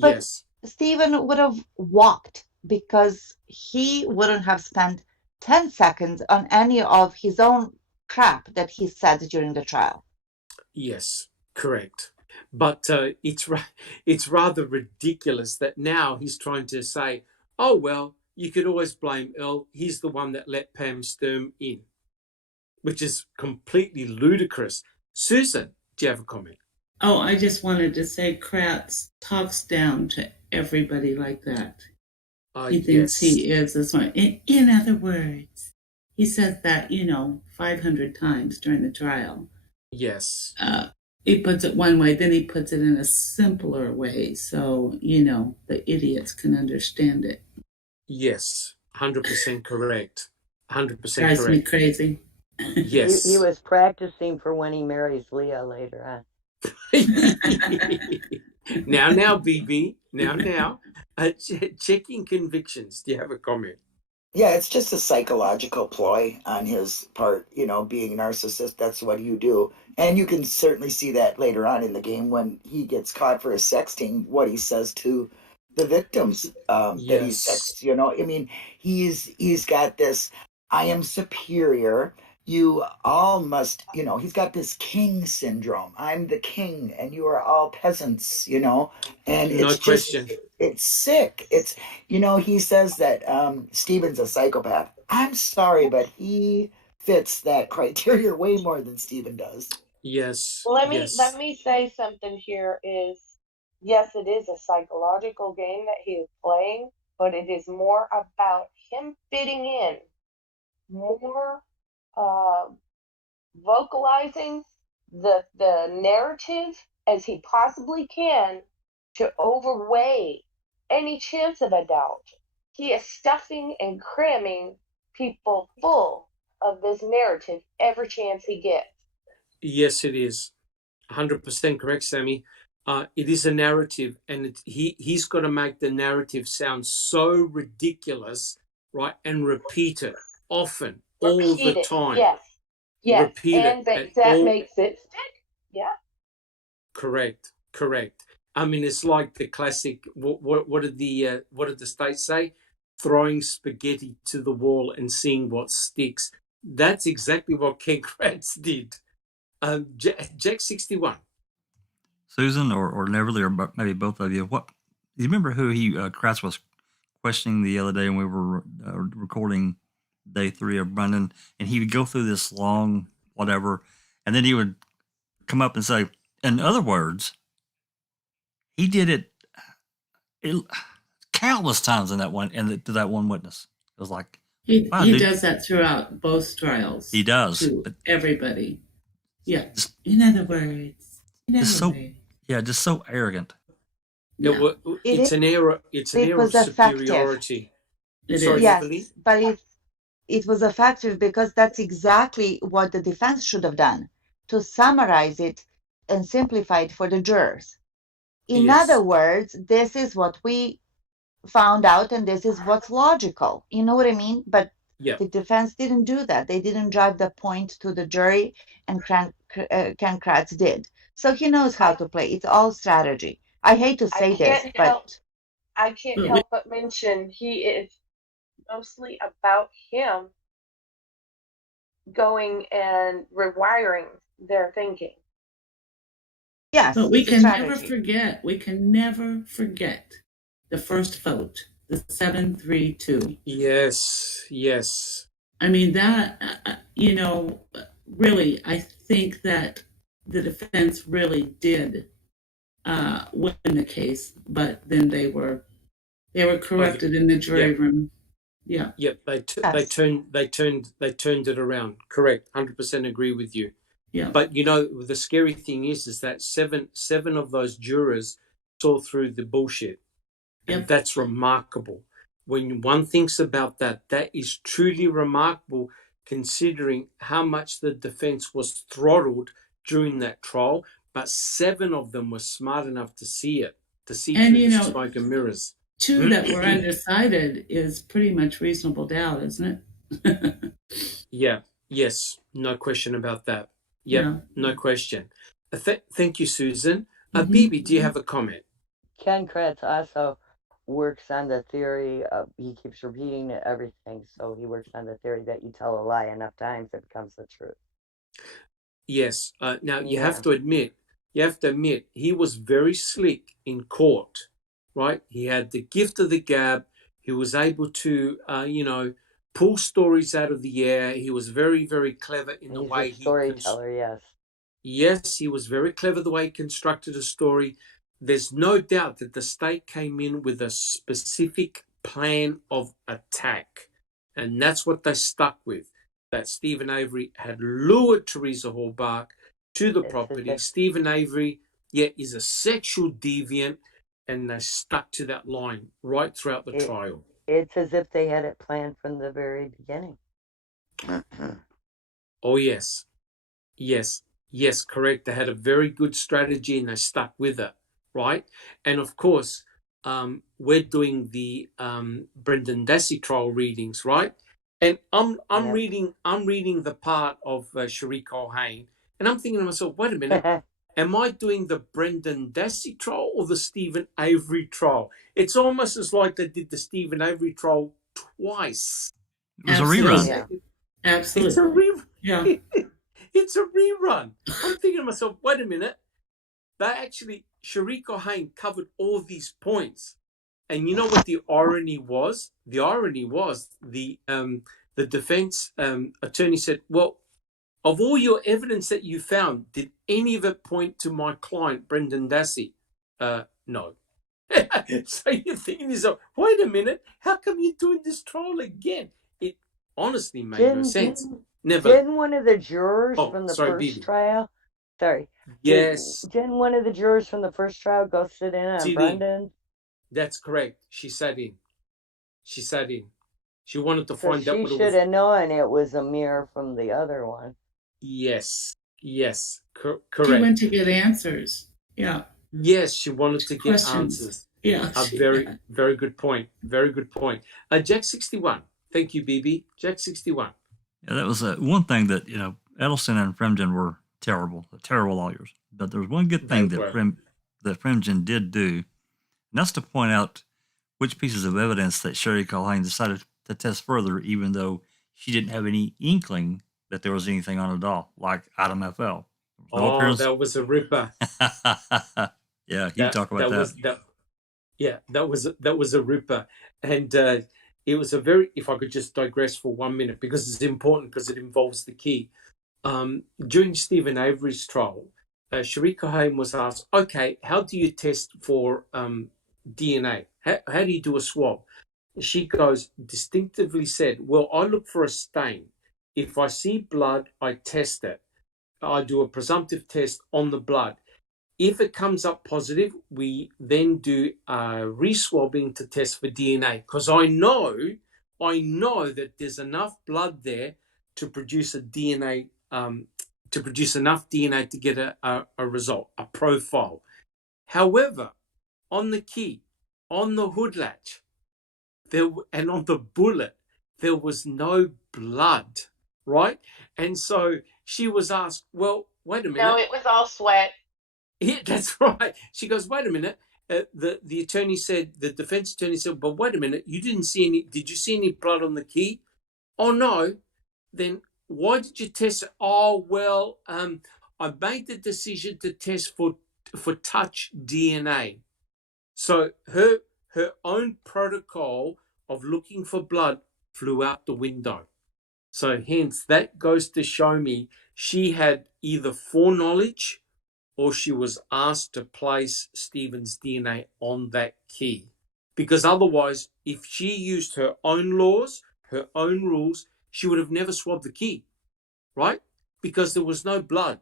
But Yes. Stephen would have walked because he wouldn't have spent 10 seconds on any of his own crap that he said during the trial. Yes, correct. But it's rather ridiculous that now he's trying to say, oh, well, you could always blame Earl. He's the one that let Pam Sturm in, which is completely ludicrous. Susan, do you have a comment? Oh, I just wanted to say Kratz talks down to everybody like that. He thinks he is a smart. In other words, he says that, 500 times during the trial. Yes. He puts it one way, then he puts it in a simpler way so, the idiots can understand it. Yes, 100% correct. 100% Drives correct. me crazy. Yes. He was practicing for when he marries Leah later on. Now, BB. Now. Checking convictions. Do you have a comment? Yeah, it's just a psychological ploy on his part, being a narcissist. That's what you do. And you can certainly see that later on in the game when he gets caught for his sexting, what he says to the victims that he sexts, I mean, he's got this, I am superior. You all must, he's got this king syndrome. I'm the king and you are all peasants, and it's just, it's sick. It's, he says that Stephen's a psychopath. I'm sorry, but he fits that criteria way more than Stephen does. Yes. Let me say something here is, yes, it is a psychological game that he is playing, but it is more about him fitting in, more vocalizing the narrative as he possibly can to overweigh any chance of a doubt. He is stuffing and cramming people full of this narrative every chance he gets. Yes, it is. 100% correct, Sammy. It is a narrative, and he's got to make the narrative sound so ridiculous, right? And repeat it often, all the time. Yes. Repeat and it. that makes it stick. Yeah. Correct. I mean, it's like the classic. What did the states say? Throwing spaghetti to the wall and seeing what sticks. That's exactly what Ken Kratz did. Jack 61. Susan or Neverly, or maybe both of you. What you remember who Kratz was questioning the other day when we were recording day 3 of Brendan, and he would go through this long whatever, and then he would come up and say, in other words, he did it countless times in that one, and to that one witness. It was like he does that throughout both trials. He does to everybody. Yeah. In other words, just so arrogant. Yeah. It's an era of superiority. Yes, but it was effective because that's exactly what the defense should have done, to summarize it and simplify it for the jurors. In other words, this is what we found out and this is what's logical. You know what I mean? But the defense didn't do that. They didn't drive the point to the jury, and Ken Kratz did. So he knows how to play. It's all strategy. I hate to say this, but I can't help but mention he is mostly about him going and rewiring their thinking. Yes, but we can never forget. We can never forget the first vote, the 7-3-2. Yes. I mean that. Really, I think that the defense really did win the case, but then they were corrupted in the jury room. Yeah. Yep. They turned it around. Correct. 100% agree with you. Yeah. But the scary thing is that seven of those jurors saw through the bullshit, and that's remarkable. when one thinks about that, that is truly remarkable, considering how much the defense was throttled during that trial. But 7 of them were smart enough to see it, to see And, through the smoke and mirrors. 2 that were undecided is pretty much reasonable doubt, isn't it? Yeah. Yes. No question about that. Yep. Yeah. No question. Thank you, Susan. Mhm. Bibi, do you have a comment? Ken Kratz also works on the theory of, he keeps repeating everything, so he works on the theory that you tell a lie enough times, it becomes the truth. Yes. Now, you have to admit, he was very slick in court, right? He had the gift of the gab. He was able to, pull stories out of the air. He was very, very clever in the way He's a storyteller, yes. Yes, he was very clever the way he constructed a story. There's no doubt that the state came in with a specific plan of attack, and that's what they stuck with. That Stephen Avery had lured Teresa Hallbach to the property. Stephen Avery, is a sexual deviant, and they stuck to that line right throughout the trial. It's as if they had it planned from the very beginning. Oh, yes. Yes, correct. They had a very good strategy and they stuck with it, right? And of course, we're doing the Brendan Dassey trial readings, right? And I'm reading the part of Sheree Colhane, and I'm thinking to myself, wait a minute, am I doing the Brendan Dassey trial or the Stephen Avery trial? It's almost as like they did the Stephen Avery trial twice. It was a rerun. Yeah. Absolutely. It's a rerun. Yeah. It's a rerun. I'm thinking to myself, wait a minute. Sheree Colhane covered all these points. And you know what the irony was? The irony was the defense attorney said, well, of all your evidence that you found, did any of it point to my client, Brendan Dassey? No. So you're thinking to yourself, wait a minute, how come you're doing this trial again? It honestly made no sense. Never. Didn't one of the jurors from the first trial? Sorry. Yes. Didn't one of the jurors from the first trial go sit in on Brendan? That's correct. She sat in. She wanted to find out what it was. She should have known it was a mirror from the other one. Yes. Correct. She went to get answers. Yeah. Yes, she wanted to get answers. Yeah. Very good point. Very good point. Jack 61. Thank you, Bibi. Jack 61. Yeah, that was one thing that, Edelson and Fremgen were terrible lawyers. But there was one good thing that Fremgen did do, and that's to point out which pieces of evidence that Sheree Colhane decided to test further, even though she didn't have any inkling that there was anything on the doll, like item FL. That was a ripper. Yeah, you talk about that. That was a ripper. And it was a very, if I could just digress for 1 minute, because it's important, because it involves the key. During Stephen Avery's trial, Sheree Colhane was asked, okay, how do you test for DNA? How do you do a swab? She distinctively said, well, I look for a stain. If I see blood, I test it. I do a presumptive test on the blood. If it comes up positive, we then do re-swabbing to test for DNA, because I know that there's enough blood there to produce a DNA, to produce enough DNA to get a result, a profile. However, on the key, on the hood latch, and on the bullet, there was no blood, right? And so she was asked, well, wait a minute. No, it was all sweat. Yeah, that's right. She goes, wait a minute. The attorney said, the defense attorney said, but wait a minute, did you see any blood on the key? Oh, no. Then why did you test it? Oh, well, I made the decision to test for touch DNA. So her own protocol of looking for blood flew out the window. So hence, that goes to show me she had either foreknowledge or she was asked to place Stephen's DNA on that key. Because otherwise, if she used her own laws, her own rules, she would have never swabbed the key, right? Because there was no blood.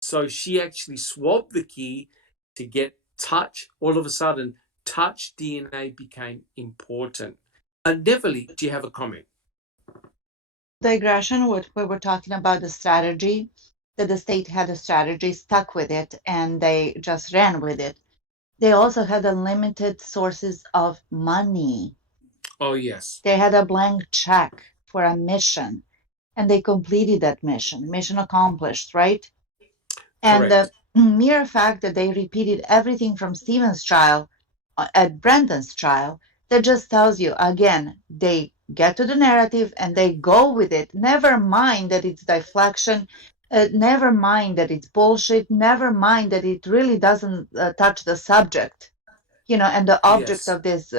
So she actually swabbed the key to get touch. All of a sudden, touch DNA became important. Neverly, do you have a comment? Digression, what we were talking about the strategy, that the state had a strategy, stuck with it, and they just ran with it. They also had unlimited sources of money. Oh, yes. They had a blank check for a mission, and they completed that mission. Mission accomplished, right? And the mere fact that they repeated everything from Stephen's trial at Brendan's trial, that just tells you, again, they get to the narrative and they go with it. Never mind that it's deflection. Never mind that it's bullshit. Never mind that it really doesn't touch the subject, and the object of this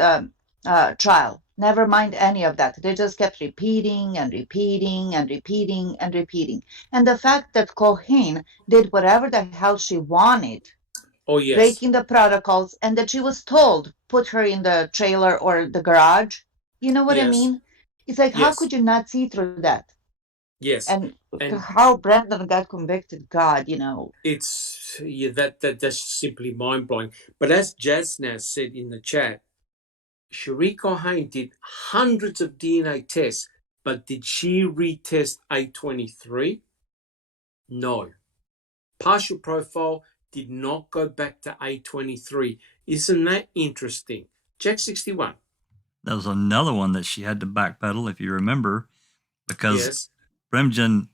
trial. Never mind any of that. They just kept repeating and repeating and repeating and repeating. And the fact that Cohen did whatever the hell she wanted, breaking the protocols, and that she was told, put her in the trailer or the garage. You know what I mean? It's like, how could you not see through that? Yes. And how Brandon got convicted, God, It's, that's simply mind-blowing. But as Jasna said in the chat, Cherie Cohen did hundreds of DNA tests, but did she retest A23? No. Partial profile did not go back to A23. Isn't that interesting? Jack 61. That was another one that she had to backpedal, if you remember, because Bremgen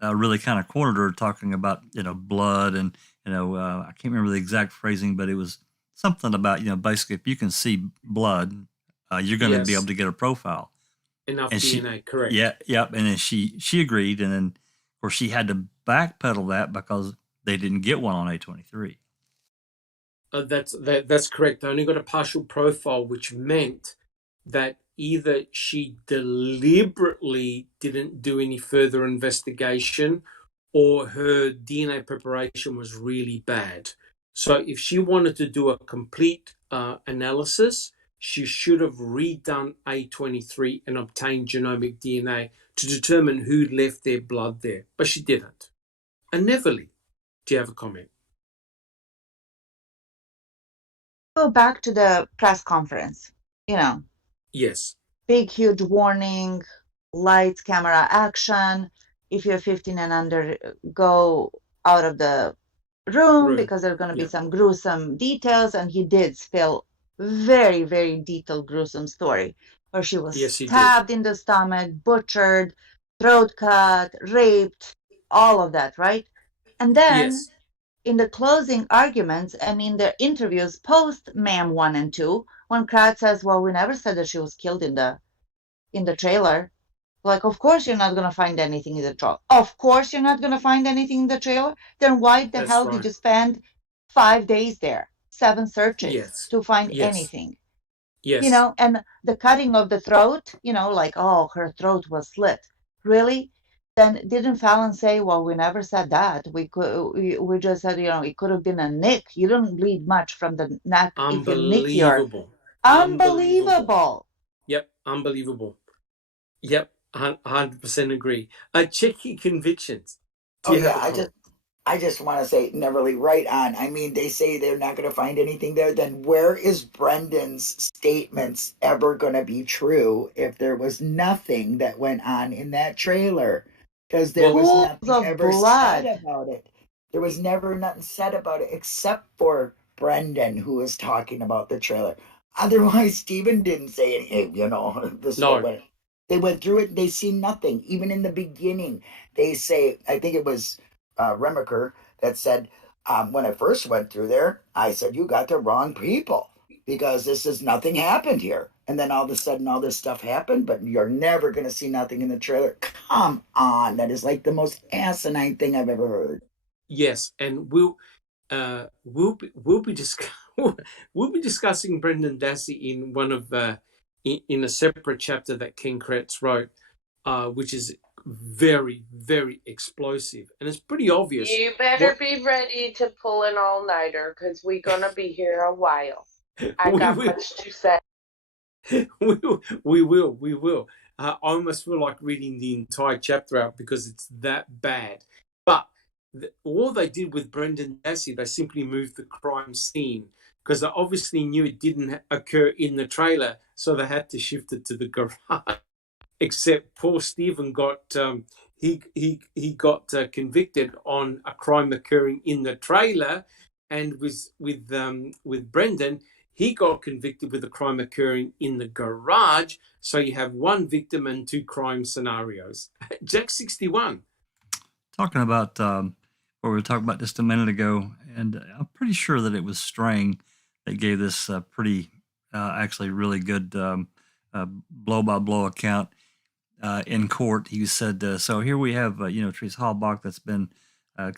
really kind of cornered her, talking about blood and I can't remember the exact phrasing, but it was something about basically if you can see blood, you're going to be able to get a profile. Enough and DNA, correct? Yeah, yep. And then she agreed, and then of course she had to backpedal that because they didn't get one on A23. That's correct. They only got a partial profile, which meant that either she deliberately didn't do any further investigation or her DNA preparation was really bad. So if she wanted to do a complete analysis, she should have redone A23 and obtained genomic DNA to determine who left their blood there. But she didn't. And Neverly, do you have a comment? Go back to the press conference, Yes. Big, huge warning, lights, camera, action. If you're 15 and under, go out of the room because there are going to be some gruesome details. And he did spill very, very detailed, gruesome story where she was stabbed in the stomach, butchered, throat cut, raped, all of that, right? And then in the closing arguments and in the interviews post Ma'am 1 and 2, when Kratz says, well, we never said that she was killed in the trailer. Like, of course you're not going to find anything in the trailer. Of course you're not going to find anything in the trailer. Then why the hell did you spend 5 days there, 7 searches to find anything? Yes. And the cutting of the throat, like, oh, her throat was slit. Really? Then didn't Fallon say, well, we never said that. We just said, it could have been a nick. You don't bleed much from the neck if you nick your... Unbelievable. Yep, unbelievable. Yep, 100% agree. Check your convictions. I just want to say, Neverly, right on. I mean, they say they're not going to find anything there. Then where is Brendan's statements ever going to be true if there was nothing that went on in that trailer? Because there was nothing ever said about it. There was never nothing said about it except for Brendan, who was talking about the trailer. Otherwise, Stephen didn't say anything, They went through it. They see nothing. Even in the beginning, they say, I think it was Remaker that said, when I first went through there, I said, you got the wrong people because nothing happened here. And then all of a sudden, all this stuff happened, but you're never going to see nothing in the trailer. Come on. That is like the most asinine thing I've ever heard. Yes. And we'll be discussing Brendan Dassey in one of in a separate chapter that Ken Kratz wrote, which is very, very explosive, and it's pretty obvious. You better be ready to pull an all-nighter because we're gonna be here a while. I got much to say. We will. I almost feel like reading the entire chapter out because it's that bad. But all they did with Brendan Dassey, they simply moved the crime scene because they obviously knew it didn't occur in the trailer. so they had to shift it to the garage. Except poor Stephen got he got convicted on a crime occurring in the trailer, and with Brendan, he got convicted with a crime occurring in the garage. So you have one victim and two crime scenarios. Jack 61. Talking about what we were talking about just a minute ago, and I'm pretty sure that it was Strang that gave this pretty, actually really good blow-by-blow account in court. He said, so here we have, Therese Halbach that's been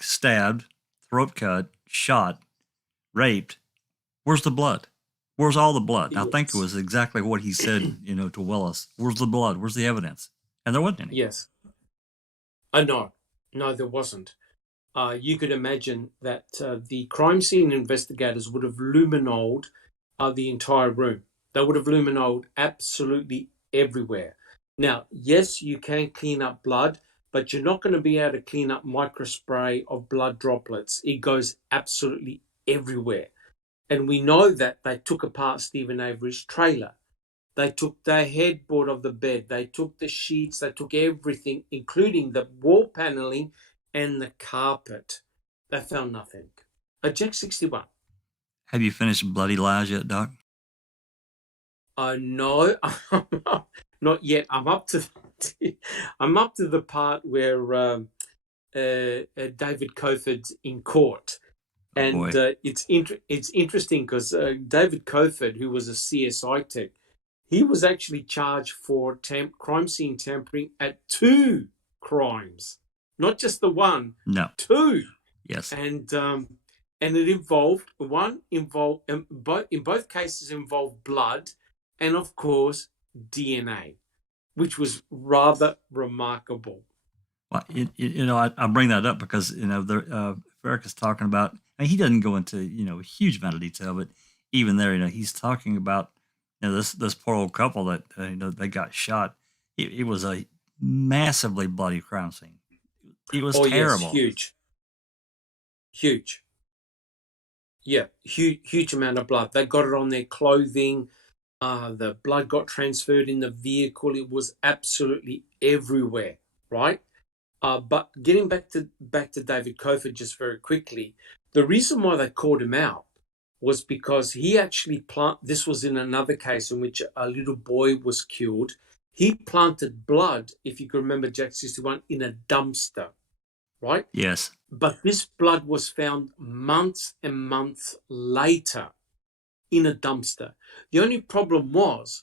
stabbed, throat cut, shot, raped. Where's the blood? Where's all the blood? Yes. I think it was exactly what he said, to Willis. Where's the blood? Where's the evidence? And there wasn't any. Yes. No, there wasn't. You could imagine that the crime scene investigators would have luminoled the entire room. They would have luminoled absolutely everywhere. Now, yes, you can clean up blood, but you're not going to be able to clean up microspray of blood droplets. It goes absolutely everywhere. And we know that they took apart Stephen Avery's trailer. They took the headboard of the bed. They took the sheets. They took everything, including the wall paneling and the carpet. They found nothing. Jack 61. Have you finished Bloody Lies yet, Doc? No, not yet. I'm up to the part where David Coford's in court. And it's interesting because David Coford, who was a CSI tech, he was actually charged for crime scene tampering at 2 crimes, not just the one. No, 2. Yes, and it involved in both cases involved blood, and of course DNA, which was rather remarkable. Well, I bring that up because Eric is talking about. I mean, he doesn't go into a huge amount of detail, but even there, he's talking about this poor old couple that they got shot. It was a massively bloody crime scene. It was terrible. Yes, huge. Yeah, huge amount of blood. They got it on their clothing. The blood got transferred in the vehicle. It was absolutely everywhere, right? But getting back to David Coford just very quickly, the reason why they called him out was because he actually this was in another case in which a little boy was killed. He planted blood, if you can remember Jack 61, in a dumpster, right? Yes. But this blood was found months and months later in a dumpster. The only problem was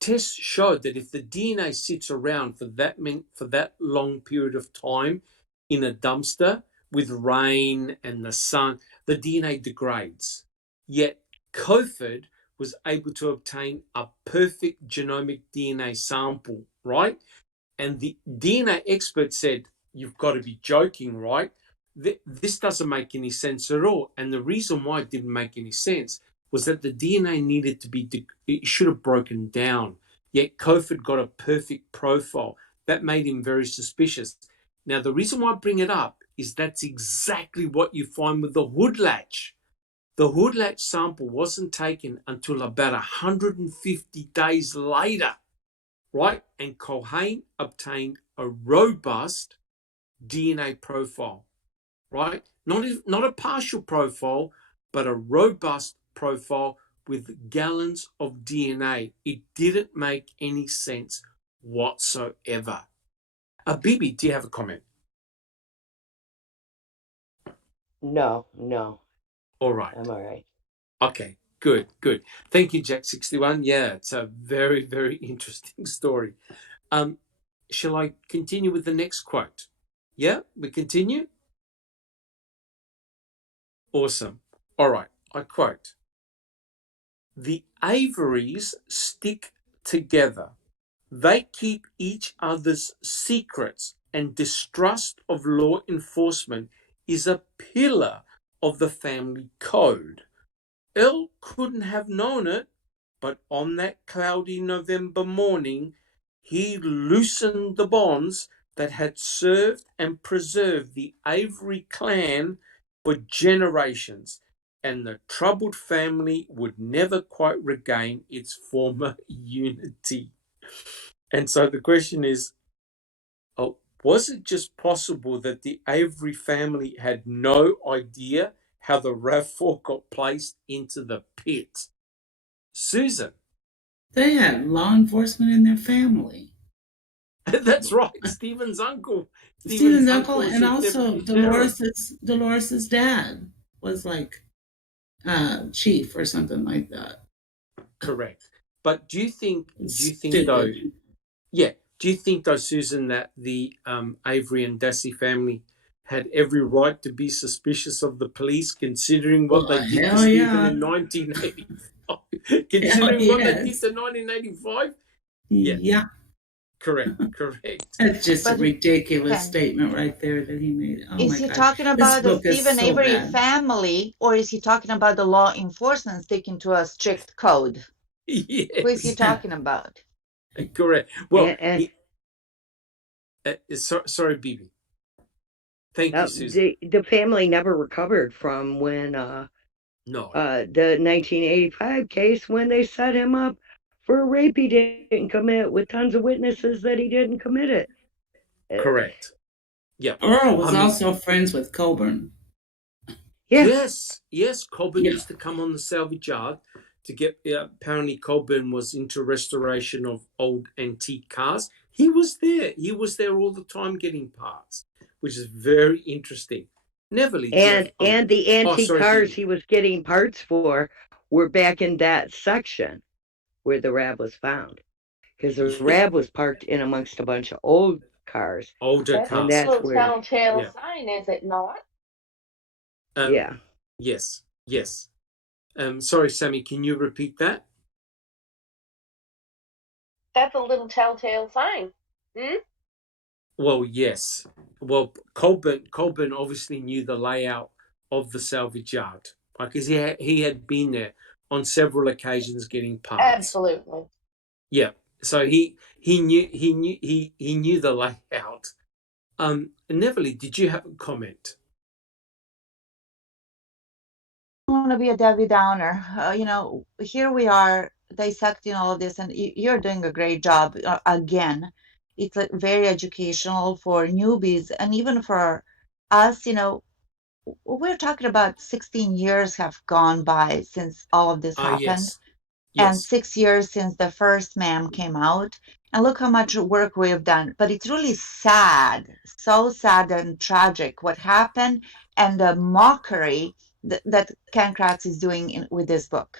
tests showed that if the DNA sits around for that long period of time in a dumpster with rain and the sun, the DNA degrades. Yet Coford was able to obtain a perfect genomic DNA sample, right? And the DNA expert said, "You've got to be joking, right? This doesn't make any sense at all." And the reason why it didn't make any sense was that the DNA needed to it should have broken down. Yet Coford got a perfect profile. That made him very suspicious. Now, the reason why I bring it up is that's exactly what you find with the hood latch. The hood latch sample wasn't taken until about 150 days later, right? And Culhane obtained a robust DNA profile, right? Not a partial profile, but a robust profile with gallons of DNA. It didn't make any sense whatsoever. Bibi, do you have a comment? No. All right. I'm all right. Okay, good. Thank you, Jack 61. Yeah, it's a very, very interesting story. Shall I continue with the next quote? Yeah, we continue? Awesome. All right, I quote, "The Averys stick together. They keep each other's secrets, and distrust of law enforcement is a pillar of the family code. Earl couldn't have known it, but on that cloudy November morning, he loosened the bonds that had served and preserved the Avery clan for generations. and the troubled family would never quite regain its former unity. And so the question is, was it just possible that the Avery family had no idea how the RAV4 got placed into the pit? Susan? They had law enforcement in their family. That's right, Stephen's uncle. Stephen's uncle, and was also Dolores's dad was like chief or something like that. Correct. But do you think though, Susan, that the Avery and Dassey family had every right to be suspicious of the police, considering what they did to Stephen in 1985? Considering what they did to 1985? Yeah. Correct. That's just a ridiculous statement right there that he made. Oh is my he God. talking about the Stephen so Avery bad. family, or is he talking about the law enforcement sticking to a strict code? Yes. Who is he talking about? Correct. Well, sorry, Bibi. Thank you, Susan. The family never recovered from when the 1985 case, when they set him up for a rape he didn't commit, with tons of witnesses that he didn't commit it. Correct. Yeah. Earl was also friends with Coburn. Yeah. Yes. Coburn used to come on the salvage yard to get. Apparently, Coburn was into restoration of old antique cars. He was there. He was there all the time getting parts, which is very interesting. Neverly, and the antique cars he was getting parts for were back in that section where the RAV was found, because the RAV was parked in amongst a bunch of old cars. Older cars. That's a little telltale sign, is it not? Yeah. Yes. Sorry, Sammy, can you repeat that? That's a little telltale sign. Well, yes. Well, Coburn obviously knew the layout of the salvage yard, because he had been there on several occasions getting parts. Absolutely. Yeah. So he knew the layout. Neverly, did you have a comment? I don't want to be a Debbie Downer. Here we are dissecting all of this, and you're doing a great job. Again, it's very educational for newbies, and even for us. We're talking about 16 years have gone by since all of this happened, and 6 years since the first ma'am came out. And look how much work we have done. But it's really sad, so sad and tragic what happened, and the mockery that Ken Kratz is doing with this book.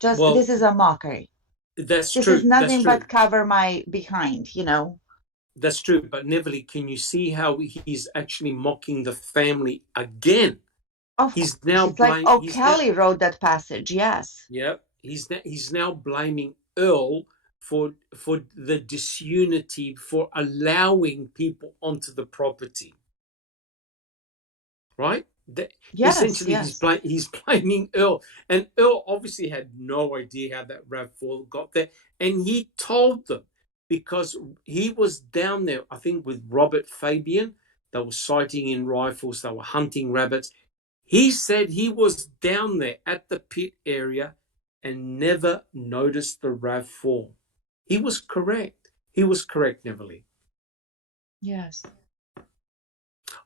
This is a mockery. This is nothing but cover my behind, That's true. But Neverly, can you see how he's actually mocking the family again? He's now Kelly wrote that passage. Yes. Yep. He's now blaming Earl for the disunity, for allowing people onto the property. Right? Essentially, he's blaming Earl, and Earl obviously had no idea how that RAV4 got there, and he told them, because he was down there, I think, with Robert Fabian. They were sighting in rifles, they were hunting rabbits. He said he was down there at the pit area and never noticed the RAV4. He was correct. Neverly. Yes.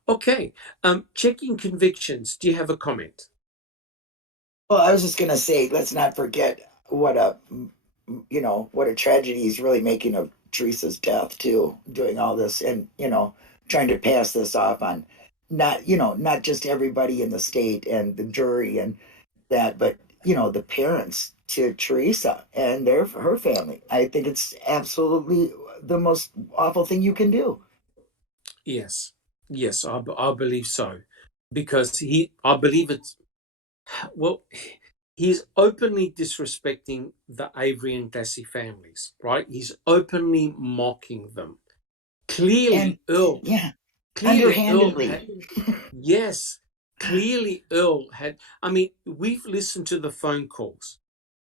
Okay. Checking convictions. Do you have a comment? Well, I was just going to say, let's not forget what a tragedy he's really making of Teresa's death too, doing all this, and trying to pass this off on not just everybody in the state and the jury and that, but the parents to Teresa and her family. I think it's absolutely the most awful thing you can do. Yes, I believe so, because I believe it's, well, he's openly disrespecting the Avery and Dassey families, right? He's openly mocking them. Clearly, Earl. Yeah. Underhandedly. Yes. Clearly, Earl had. I mean, we've listened to the phone calls.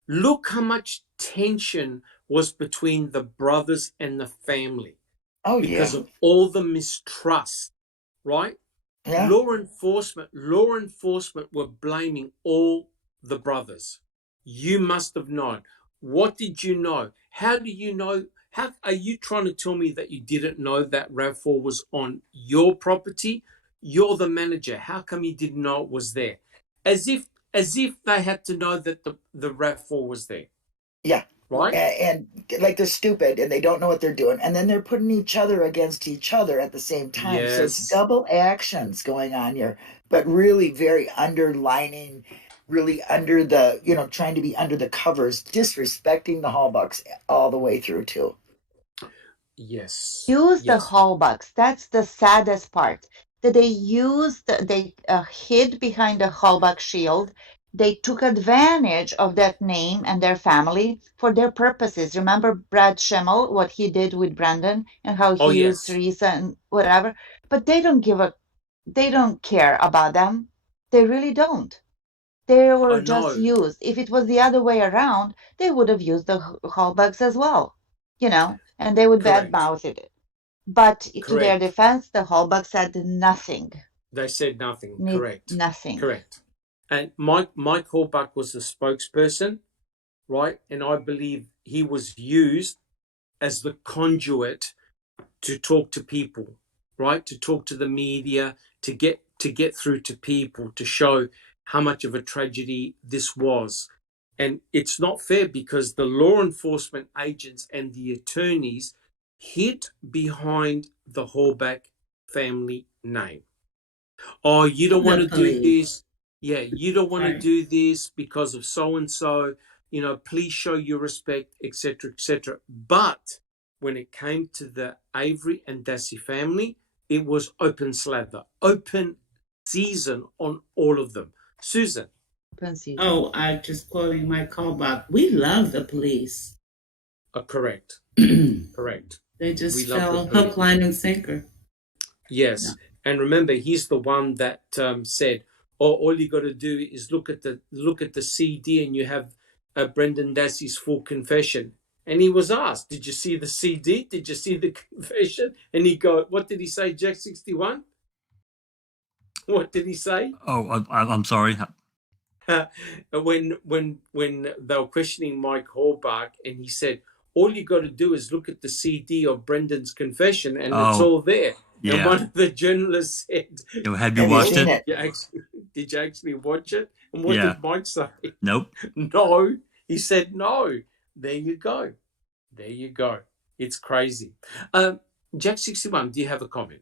Look how much tension was between the brothers and the family. Oh, because of all the mistrust, right? Yeah. Law enforcement were blaming all the brothers. You must have known. What did you know? How do you know? How are you trying to tell me that you didn't know that RAV4 was on your property? You're the manager. How come you didn't know it was there? As if they had to know that the RAV4 was there. Yeah. Right? And like they're stupid and they don't know what they're doing. And then they're putting each other against each other at the same time. Yes. So it's double actions going on here, but really very underlining, really under the, trying to be under the covers, disrespecting the Hallbucks all the way through too. Yes. Use the Yes. Hallbucks. That's the saddest part. That they hid behind the Hallbuck shield. They took advantage of that name and their family for their purposes. Remember Brad Schimmel, what he did with Brandon and how he used Teresa and whatever. But they don't care about them. They really don't. They were just used. If it was the other way around, they would have used the Hallbucks as well, and they would badmouth it. But to their defense, the Hallbucks said nothing. They said nothing. Correct. Nothing. Correct. And Mike Hallbuck was the spokesperson, right? And I believe he was used as the conduit to talk to people, right? To talk to the media, to get through to people, to show how much of a tragedy this was. And it's not fair because the law enforcement agents and the attorneys hid behind the Hallback family name. Oh, you don't want to do this. Yeah, you don't want to do this because of so and so. Please show your respect, etc., etc. But when it came to the Avery and Dassey family, it was open slather, open season on all of them. Susan. Oh, I'm just quoting my callback. We love the police. Correct. Correct. They just fell hook, line, and sinker. Yes. Yeah. And remember, he's the one that said, all you got to do is look at the CD and you have Brendan Dassey's full confession. And he was asked, did you see the CD? Did you see the confession? And he go, what did he say, Jack 61? What did he say? Oh, I'm sorry. When they were questioning Mike Hallbuck, and he said, all you got to do is look at the CD of Brendan's confession, and it's all there. Yeah. And one of the journalists said, have you watched it? Did you actually watch it? And what did Mike say? Nope. No. He said no. There you go. There you go. It's crazy. Jack 61, do you have a comment?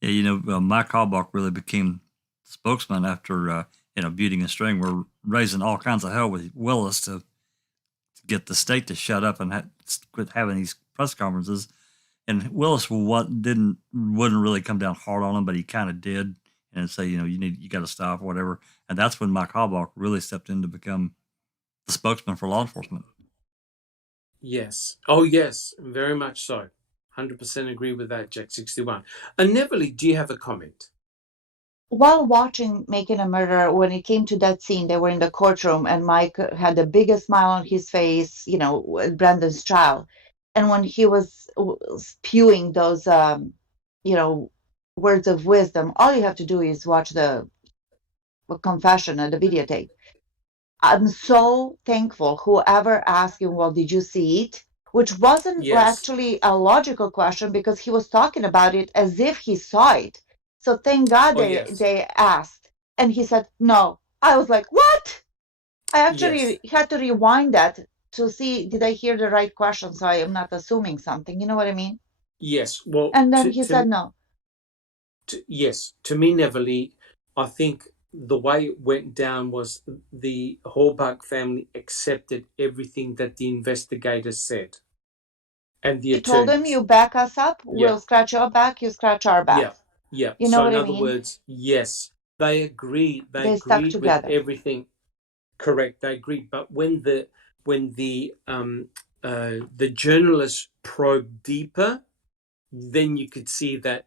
Yeah, Mike Hallbuck really became spokesman after, Beauty and String were raising all kinds of hell with Willis to get the state to shut up and quit having these press conferences. And Willis wouldn't really come down hard on him, but he kind of did and say, you got to stop or whatever. And that's when Mike Hallbuck really stepped in to become the spokesman for law enforcement. Yes. Oh, yes. Very much so. 100% agree with that, Jack 61. And Neverly, do you have a comment? While watching Making a Murderer, when it came to that scene, they were in the courtroom and Mike had the biggest smile on his face, with Brandon's trial. And when he was spewing those, words of wisdom, all you have to do is watch the confession and the videotape. I'm so thankful whoever asked him, well, did you see it? Which wasn't actually a logical question because he was talking about it as if he saw it. So thank God they asked. And he said, no. I was like, what? I actually had to rewind that to see, did I hear the right question? So I am not assuming something. You know what I mean? Yes. Well, and then he said no. Yes. To me, Neverly, I think the way it went down was the Hallbuck family accepted everything that the investigators said. And the attorneys told him, you back us up, we'll scratch your back, you scratch our back. Yeah. Yeah. You know what I mean? So in other words, yes, they agreed. They stuck agreed together. with everything. Correct. They agreed. But when the journalists probed deeper, then you could see that,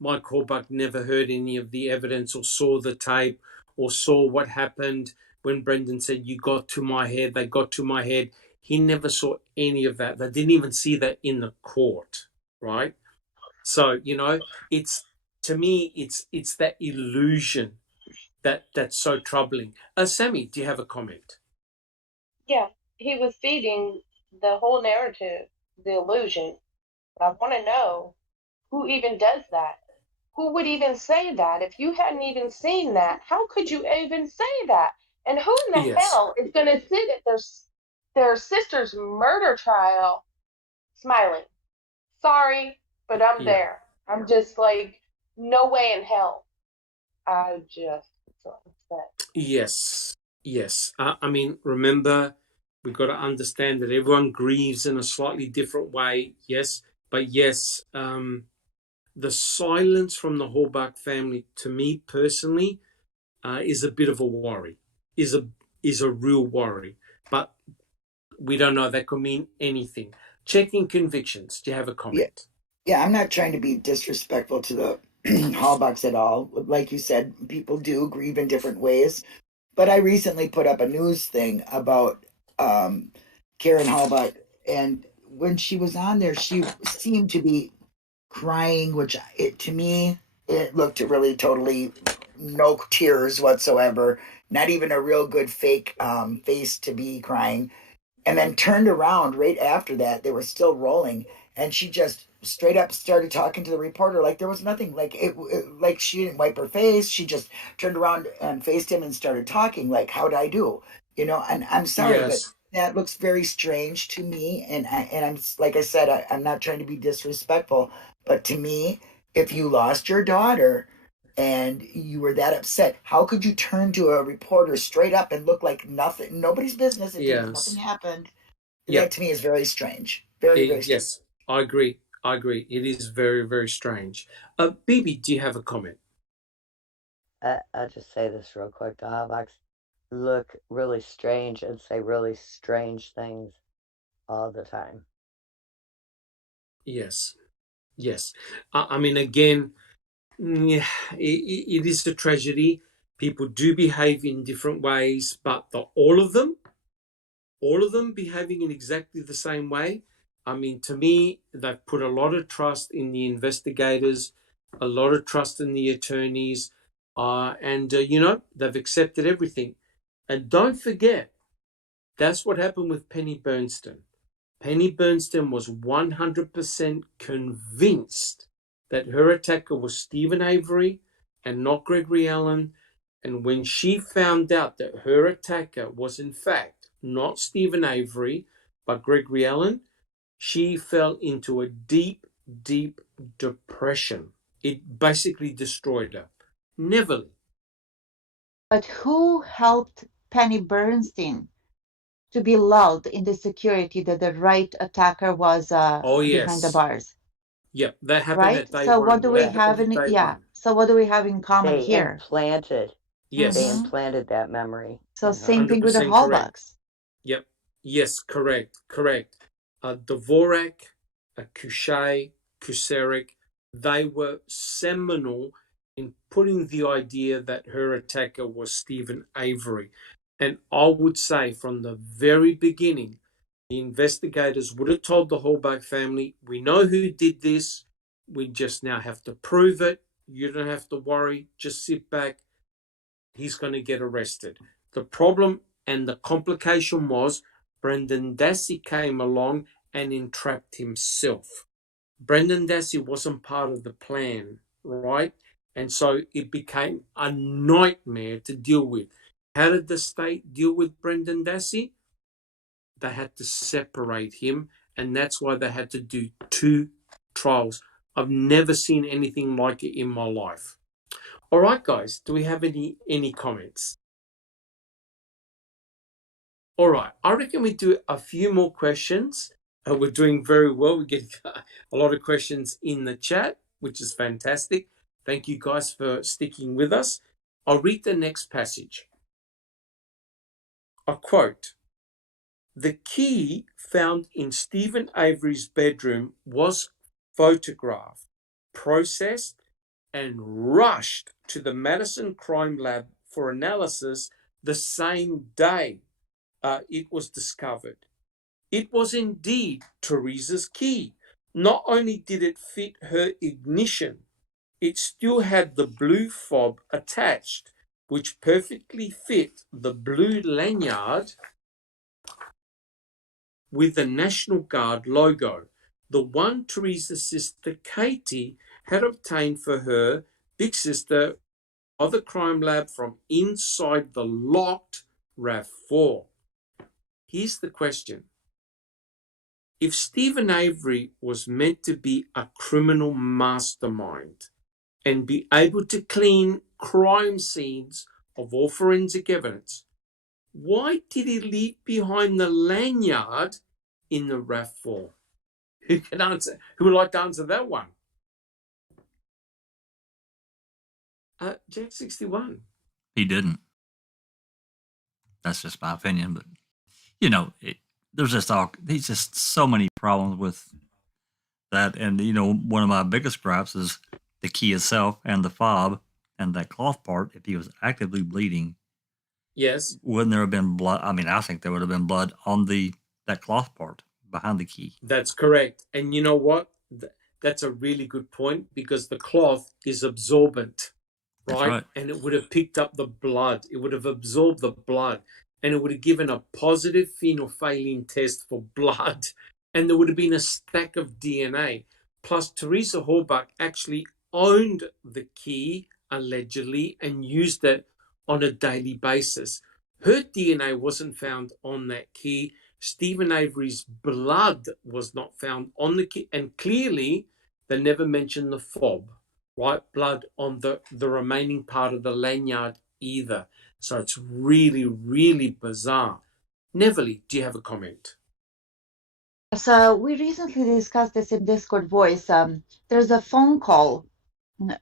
Mike Hallbuck never heard any of the evidence or saw the tape or saw what happened when Brendan said, you got to my head, they got to my head. He never saw any of that. They didn't even see that in the court, right? So, it's to me, it's that illusion that's so troubling. Sammy, do you have a comment? Yeah, he was feeding the whole narrative, the illusion. I want to know who even does that. Who would even say that? If you hadn't even seen that, how could you even say that? And who in the Yes. hell is going to sit at their sister's murder trial smiling? Sorry, but I'm there. I'm just like, no way in hell. I just so upset. Yes. Yes. I mean, remember, we've got to understand that everyone grieves in a slightly different way. Yes. But yes, the silence from the Horbach family, to me personally, is a bit of a worry, is a real worry. But we don't know. That could mean anything. Checking convictions. Do you have a comment? Yeah, I'm not trying to be disrespectful to the Hallbachs at all. Like you said, people do grieve in different ways. But I recently put up a news thing about Karen Hallbach, and when she was on there, she seemed to be crying, which to me, it looked really totally no tears whatsoever, not even a real good fake face to be crying, and then turned around right after that. They were still rolling, and she just straight up started talking to the reporter like there was nothing, like like she didn't wipe her face. She just turned around and faced him and started talking like, how'd I do, and I'm sorry, but that looks very strange to me. And I'm, like I said, I'm not trying to be disrespectful, but to me, if you lost your daughter and you were that upset, how could you turn to a reporter straight up and look like nothing, nobody's business, nothing happened? That to me is very strange. Very, very strange. Yes, I agree. It is very, very strange. Bibi, do you have a comment? I'll just say this real quick. The Havocs look really strange and say really strange things all the time. Yes. I mean, again, it is a tragedy. People do behave in different ways, but all of them behaving in exactly the same way. I mean, to me, they've put a lot of trust in the investigators, a lot of trust in the attorneys, and they've accepted everything. And don't forget, that's what happened with Penny Bernstein. Penny Bernstein was 100% convinced that her attacker was Stephen Avery and not Gregory Allen. And when she found out that her attacker was in fact not Stephen Avery, but Gregory Allen, she fell into a deep, deep depression. It basically destroyed her. Never. But who helped Penny Bernstein to be lulled in the security that the right attacker was behind the bars? Yep, that happened right? at day So one. what do we have in So what do we have in common they here? Implanted. Yes. They implanted that memory. So same thing with the Hallbachs. Yep. Yes, correct. Dvorak, Couchet, Kucerik, they were seminal in putting the idea that her attacker was Stephen Avery. And I would say from the very beginning, the investigators would have told the Hallbach family, we know who did this. We just now have to prove it. You don't have to worry. Just sit back. He's going to get arrested. The problem and the complication was Brendan Dassey came along and entrapped himself. Brendan Dassey wasn't part of the plan, right? And so it became a nightmare to deal with. How did the state deal with Brendan Dassey? They had to separate him, and that's why they had to do 2 trials. I've never seen anything like it in my life. All right, guys, do we have any comments? All right, I reckon we do a few more questions. We're doing very well. We get a lot of questions in the chat, which is fantastic. Thank you guys for sticking with us. I'll read the next passage. A quote. The key found in Stephen Avery's bedroom was photographed, processed, and rushed to the Madison Crime Lab for analysis the same day it was discovered. It was indeed Teresa's key. Not only did it fit her ignition, it still had the blue fob attached, which perfectly fit the blue lanyard with the National Guard logo, the one Teresa's sister Katie had obtained for her big sister of the crime lab from inside the locked RAV4. Here's the question. If Stephen Avery was meant to be a criminal mastermind and be able to clean crime scenes of all forensic evidence, why did he leave behind the lanyard in the RAV4? Who can answer? Who would like to answer that one? Jack 61. He didn't. That's just my opinion, but there's just so many problems with that. And one of my biggest gripes is the key itself and the fob and that cloth part. If he was actively bleeding, yes, wouldn't there have been blood? I mean, I think there would have been blood on that cloth part behind the key. That's correct. And you know what? That's a really good point, because the cloth is absorbent, right? And it would have picked up the blood. It would have absorbed the blood, and it would have given a positive phenolphthalein test for blood, and there would have been a stack of DNA. Plus, Teresa Horbuck actually owned the key, allegedly, and used it on a daily basis. Her DNA wasn't found on that key. Stephen Avery's blood was not found on the key, and clearly they never mentioned the fob, right? Blood on the remaining part of the lanyard either. So it's really, really bizarre. Neverly, do you have a comment? So we recently discussed this in Discord voice. There's a phone call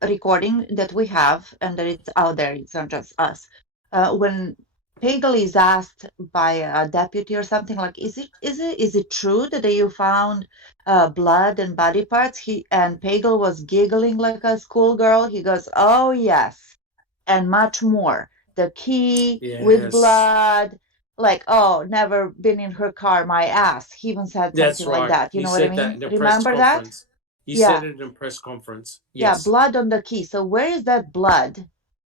recording that we have, and that it's out there. It's not just us. When Pagel is asked by a deputy or something like, "Is it true that you found blood and body parts?" And Pagel was giggling like a schoolgirl. He goes, "Oh yes, and much more. The key with blood." Like, "Oh, never been in her car, my ass." He even said something like that. You know what I mean? Remember that? He said it in a press conference. Yes. Yeah, blood on the key. So where is that blood,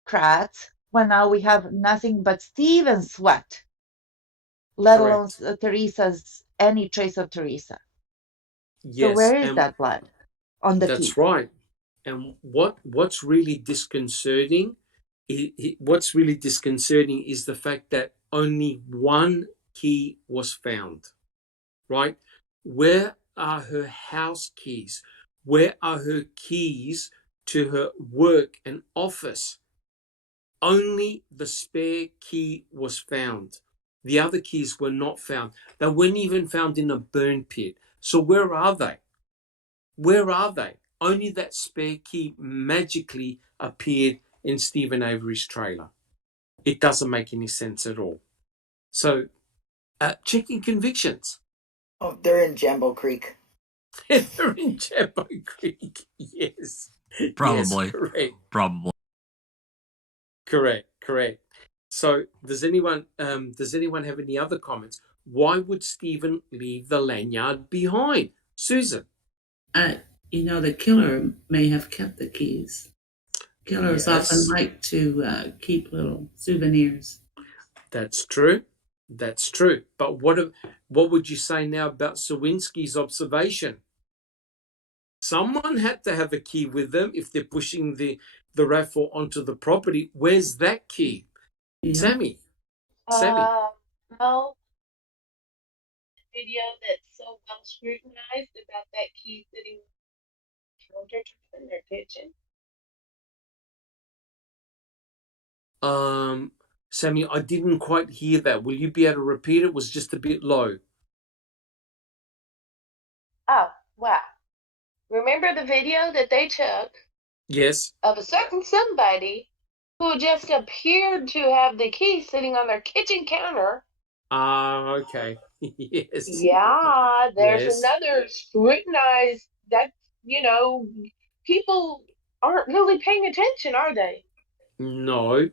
Kratz, when now we have nothing but Stephen's sweat, let alone Teresa's, any trace of Teresa? Yes. So where is that blood on the key? That's right. And what's really disconcerting is the fact that only one key was found, right? Where are her house keys? Where are her keys to her work and office? Only the spare key was found. The other keys were not found. They weren't even found in a burn pit. So where are they? Where are they? Only that spare key magically appeared in Stephen Avery's trailer. It doesn't make any sense at all. So, checking convictions. Oh, they're in Jambo Creek. They're in Jambo Creek. Yes. Probably. Yes, correct. Probably. Correct. So, does anyone have any other comments? Why would Stephen leave the lanyard behind? Susan? The killer may have kept the keys. Killers often like to keep little souvenirs. That's true. But what would you say now about Sawinski's observation? Someone had to have a key with them if they're pushing the RAV4 onto the property. Where's that key? Yeah. Sammy? No. Video that's so well scrutinized about that key sitting in their kitchen. Sammy, I didn't quite hear that. Will you be able to repeat it? It was just a bit low. Oh, wow. Remember the video that they took? Yes. Of a certain somebody who just appeared to have the key sitting on their kitchen counter. Okay. Yes. Yeah, there's another scrutinized that, people aren't really paying attention, are they? No,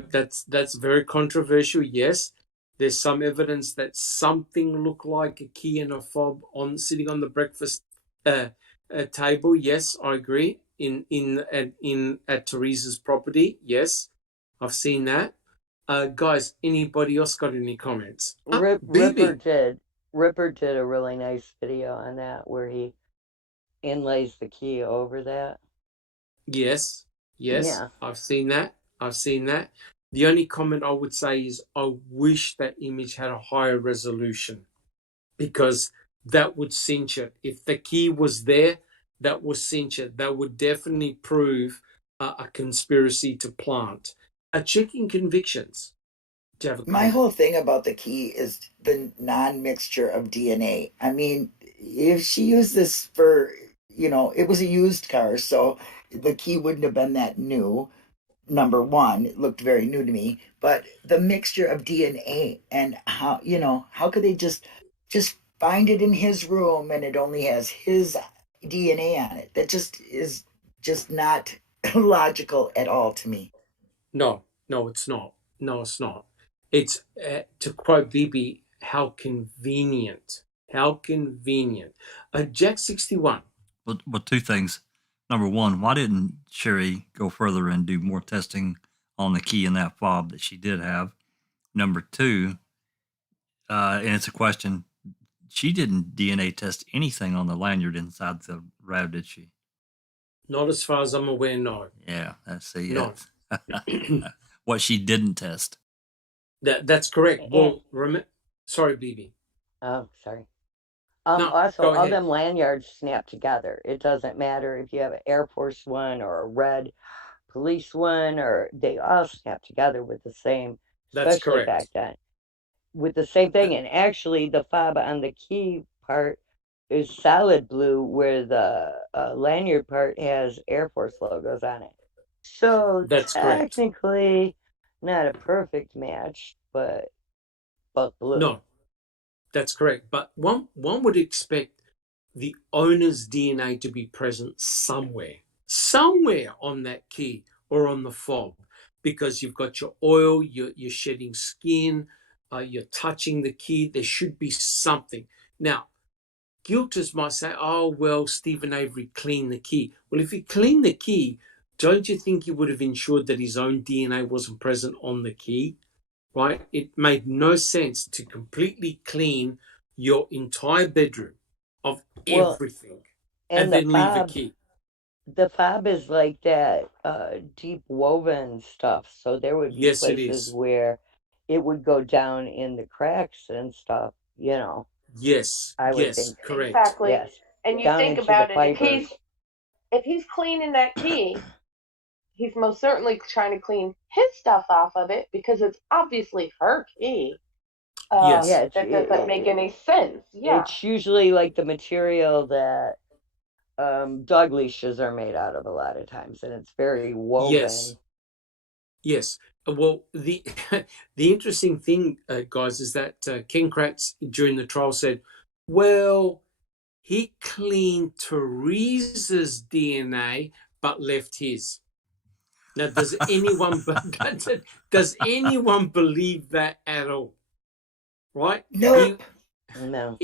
that's very controversial. Yes, there's some evidence that something looked like a key and a fob sitting on the breakfast table. Yes, I agree. at Teresa's property. Yes, I've seen that. Guys, anybody else got any comments? Ripper did a really nice video on that where he inlays the key over that. Yes, Yeah. I've seen that. The only comment I would say is I wish that image had a higher resolution, because that would cinch it. If the key was there, that would cinch it. That would definitely prove a conspiracy to plant. Checking convictions. Do you have a My whole thing about the key is the non-mixture of DNA. I mean, if she used this for, it was a used car, so the key wouldn't have been that new. Number one, it looked very new to me, but the mixture of DNA and how could they just find it in his room and it only has his DNA on it? That just is just not logical at all to me. No, it's not. It's, to quote Bibi, how convenient. Jack 61. Well, two things. Number one, why didn't Sherry go further and do more testing on the key in that fob that she did have? Number two, and it's a question, she didn't DNA test anything on the lanyard inside the RAV, did she? Not as far as I'm aware, no. Yeah, that's the No. what she didn't test. That's correct. Well, sorry, Bibi. Oh, sorry. No, also, go all ahead. them lanyards snap together. It doesn't matter if you have an Air Force one or a red police one, or they all snap together with the same, That's especially correct. back then, with the same thing. And actually, the fob on the key part is solid blue, where the lanyard part has Air Force logos on it. So that's technically, not a perfect match, but blue. No, that's correct. But one would expect the owner's DNA to be present somewhere on that key or on the fob, because you've got your oil, you're shedding skin, you're touching the key. There should be something. Now, guilters might say, oh, well, Stephen Avery cleaned the key. Well, if he cleaned the key, don't you think he would have ensured that his own DNA wasn't present on the key? Right? It made no sense to completely clean your entire bedroom of everything and then leave the key. The fob is like that deep woven stuff, so there would be places where it would go down in the cracks and stuff, Yes, I would think. Correct. Exactly. Yes. And you Down think into about the it, if he's cleaning that key, he's most certainly trying to clean his stuff off of it, because it's obviously her key. Yes. That doesn't make any sense. Yeah. It's usually like the material that dog leashes are made out of a lot of times, and it's very woven. Yes. Well, the interesting thing, guys, is that Ken Kratz during the trial said, well, he cleaned Teresa's DNA but left his. Now, does anyone believe that at all? Right? Nope. No.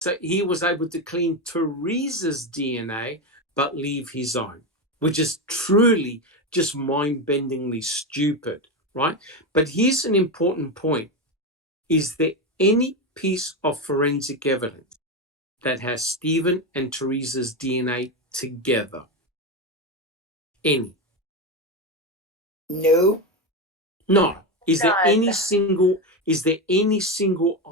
So he was able to clean Teresa's DNA but leave his own, which is truly just mind-bendingly stupid, right? But here's an important point. Is there any piece of forensic evidence that has Stephen and Teresa's DNA together? Any? No. No. Is there any single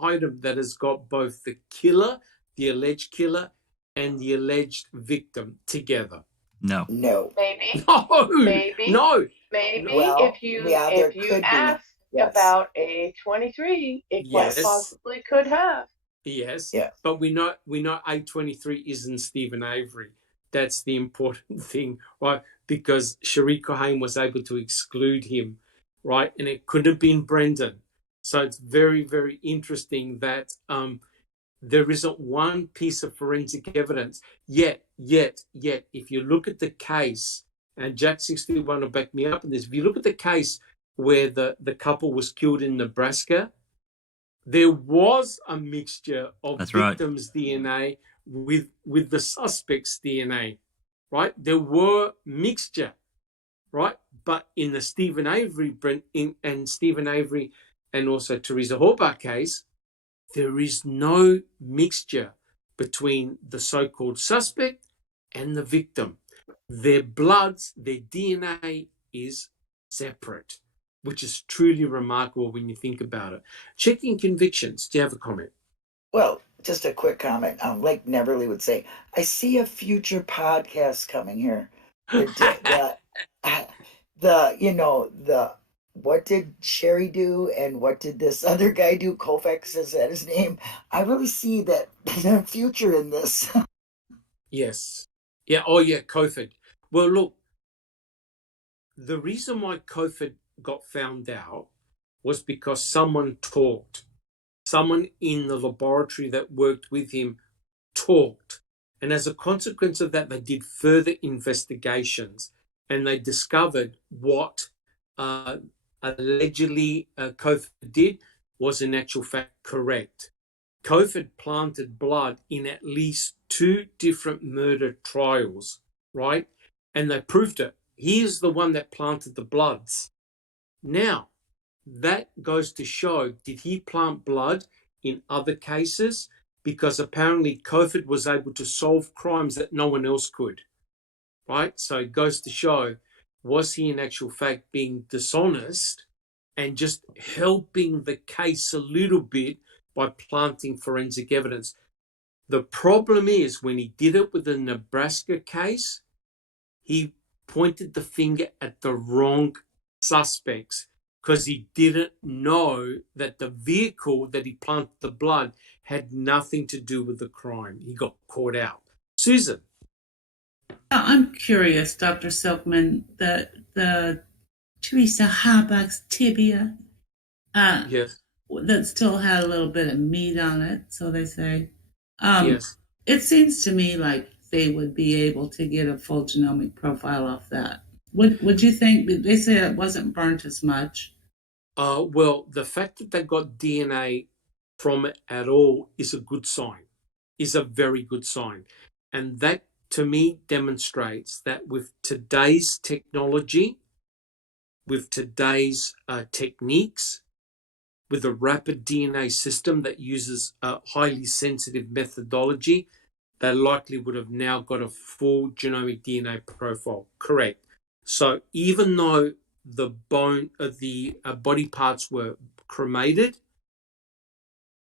item that has got both the killer, the alleged killer, and the alleged victim together? No. Maybe. No. Maybe. No. Maybe. Well, if you could ask about a 23, it quite possibly could have. Yes. Yeah. But we know A23 isn't Stephen Avery. That's the important thing, right? Because Sheree Cohen was able to exclude him, right? And it could have been Brendan. So it's very, very interesting that there isn't one piece of forensic evidence yet. If you look at the case, and Jack 61 will back me up in this, if you look at the case where the couple was killed in Nebraska, there was a mixture of victims' DNA with the suspect's DNA, right? There were mixture, right? But in the Stephen Avery and also Teresa Horvath case, there is no mixture between the so-called suspect and the victim. Their bloods, their DNA is separate, which is truly remarkable when you think about it. Checking convictions. Do you have a comment? Well, just a quick comment. Like Neverly would say, I see a future podcast coming here. What did Sherry do and what did this other guy do? Koufax, is that his name? I really see that future in this. Yes. Yeah. Oh, yeah. COVID. Well, look, the reason why COVID got found out was because someone talked. Someone in the laboratory that worked with him talked. And as a consequence of that, they did further investigations and they discovered what allegedly COVID did was in actual fact correct. COVID planted blood in at least 2 different murder trials, right? And they proved it. He is the one that planted the bloods. Now, that goes to show, did he plant blood in other cases? Because apparently COVID was able to solve crimes that no one else could, right? So it goes to show, was he in actual fact being dishonest and just helping the case a little bit by planting forensic evidence? The problem is when he did it with the Nebraska case, he pointed the finger at the wrong suspects because he didn't know that the vehicle that he planted the blood had nothing to do with the crime. He got caught out. Susan. I'm curious, Dr. Silkman, the Teresa Horvath's tibia, Yes. that still had a little bit of meat on it, so they say. Yes. It seems to me like they would be able to get a full genomic profile off that. Would you think? They say it wasn't burnt as much. Well, the fact that they got DNA from it at all is a good sign, is a very good sign. And that, to me, demonstrates that with today's technology, with today's techniques, with a rapid DNA system that uses a highly sensitive methodology, they likely would have now got a full genomic DNA profile. Correct. So even though the body parts were cremated,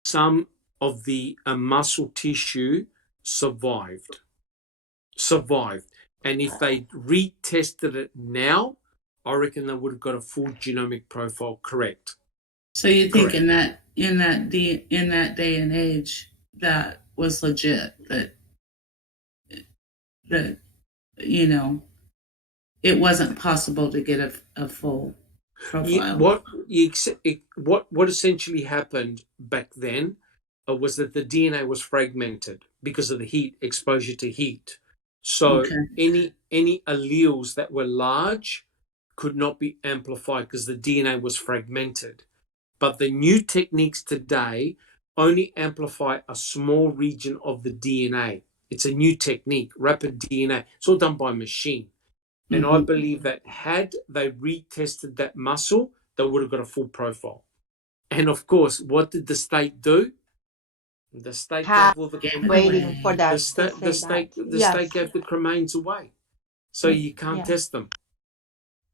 some of the muscle tissue survived. And if they retested it now, I reckon they would have got a full genomic profile. Correct. So you think in that day and age that was legit, that it wasn't possible to get a full profile. What essentially happened back then was that the DNA was fragmented because of the heat exposure to heat. So any alleles that were large could not be amplified because the DNA was fragmented. But the new techniques today only amplify a small region of the DNA. It's a new technique, rapid DNA. It's all done by machine. And I believe that had they retested that muscle, they would have got a full profile. And of course, what did the state do? The state gave all waiting for that. The state gave the cremains away. So you can't test them.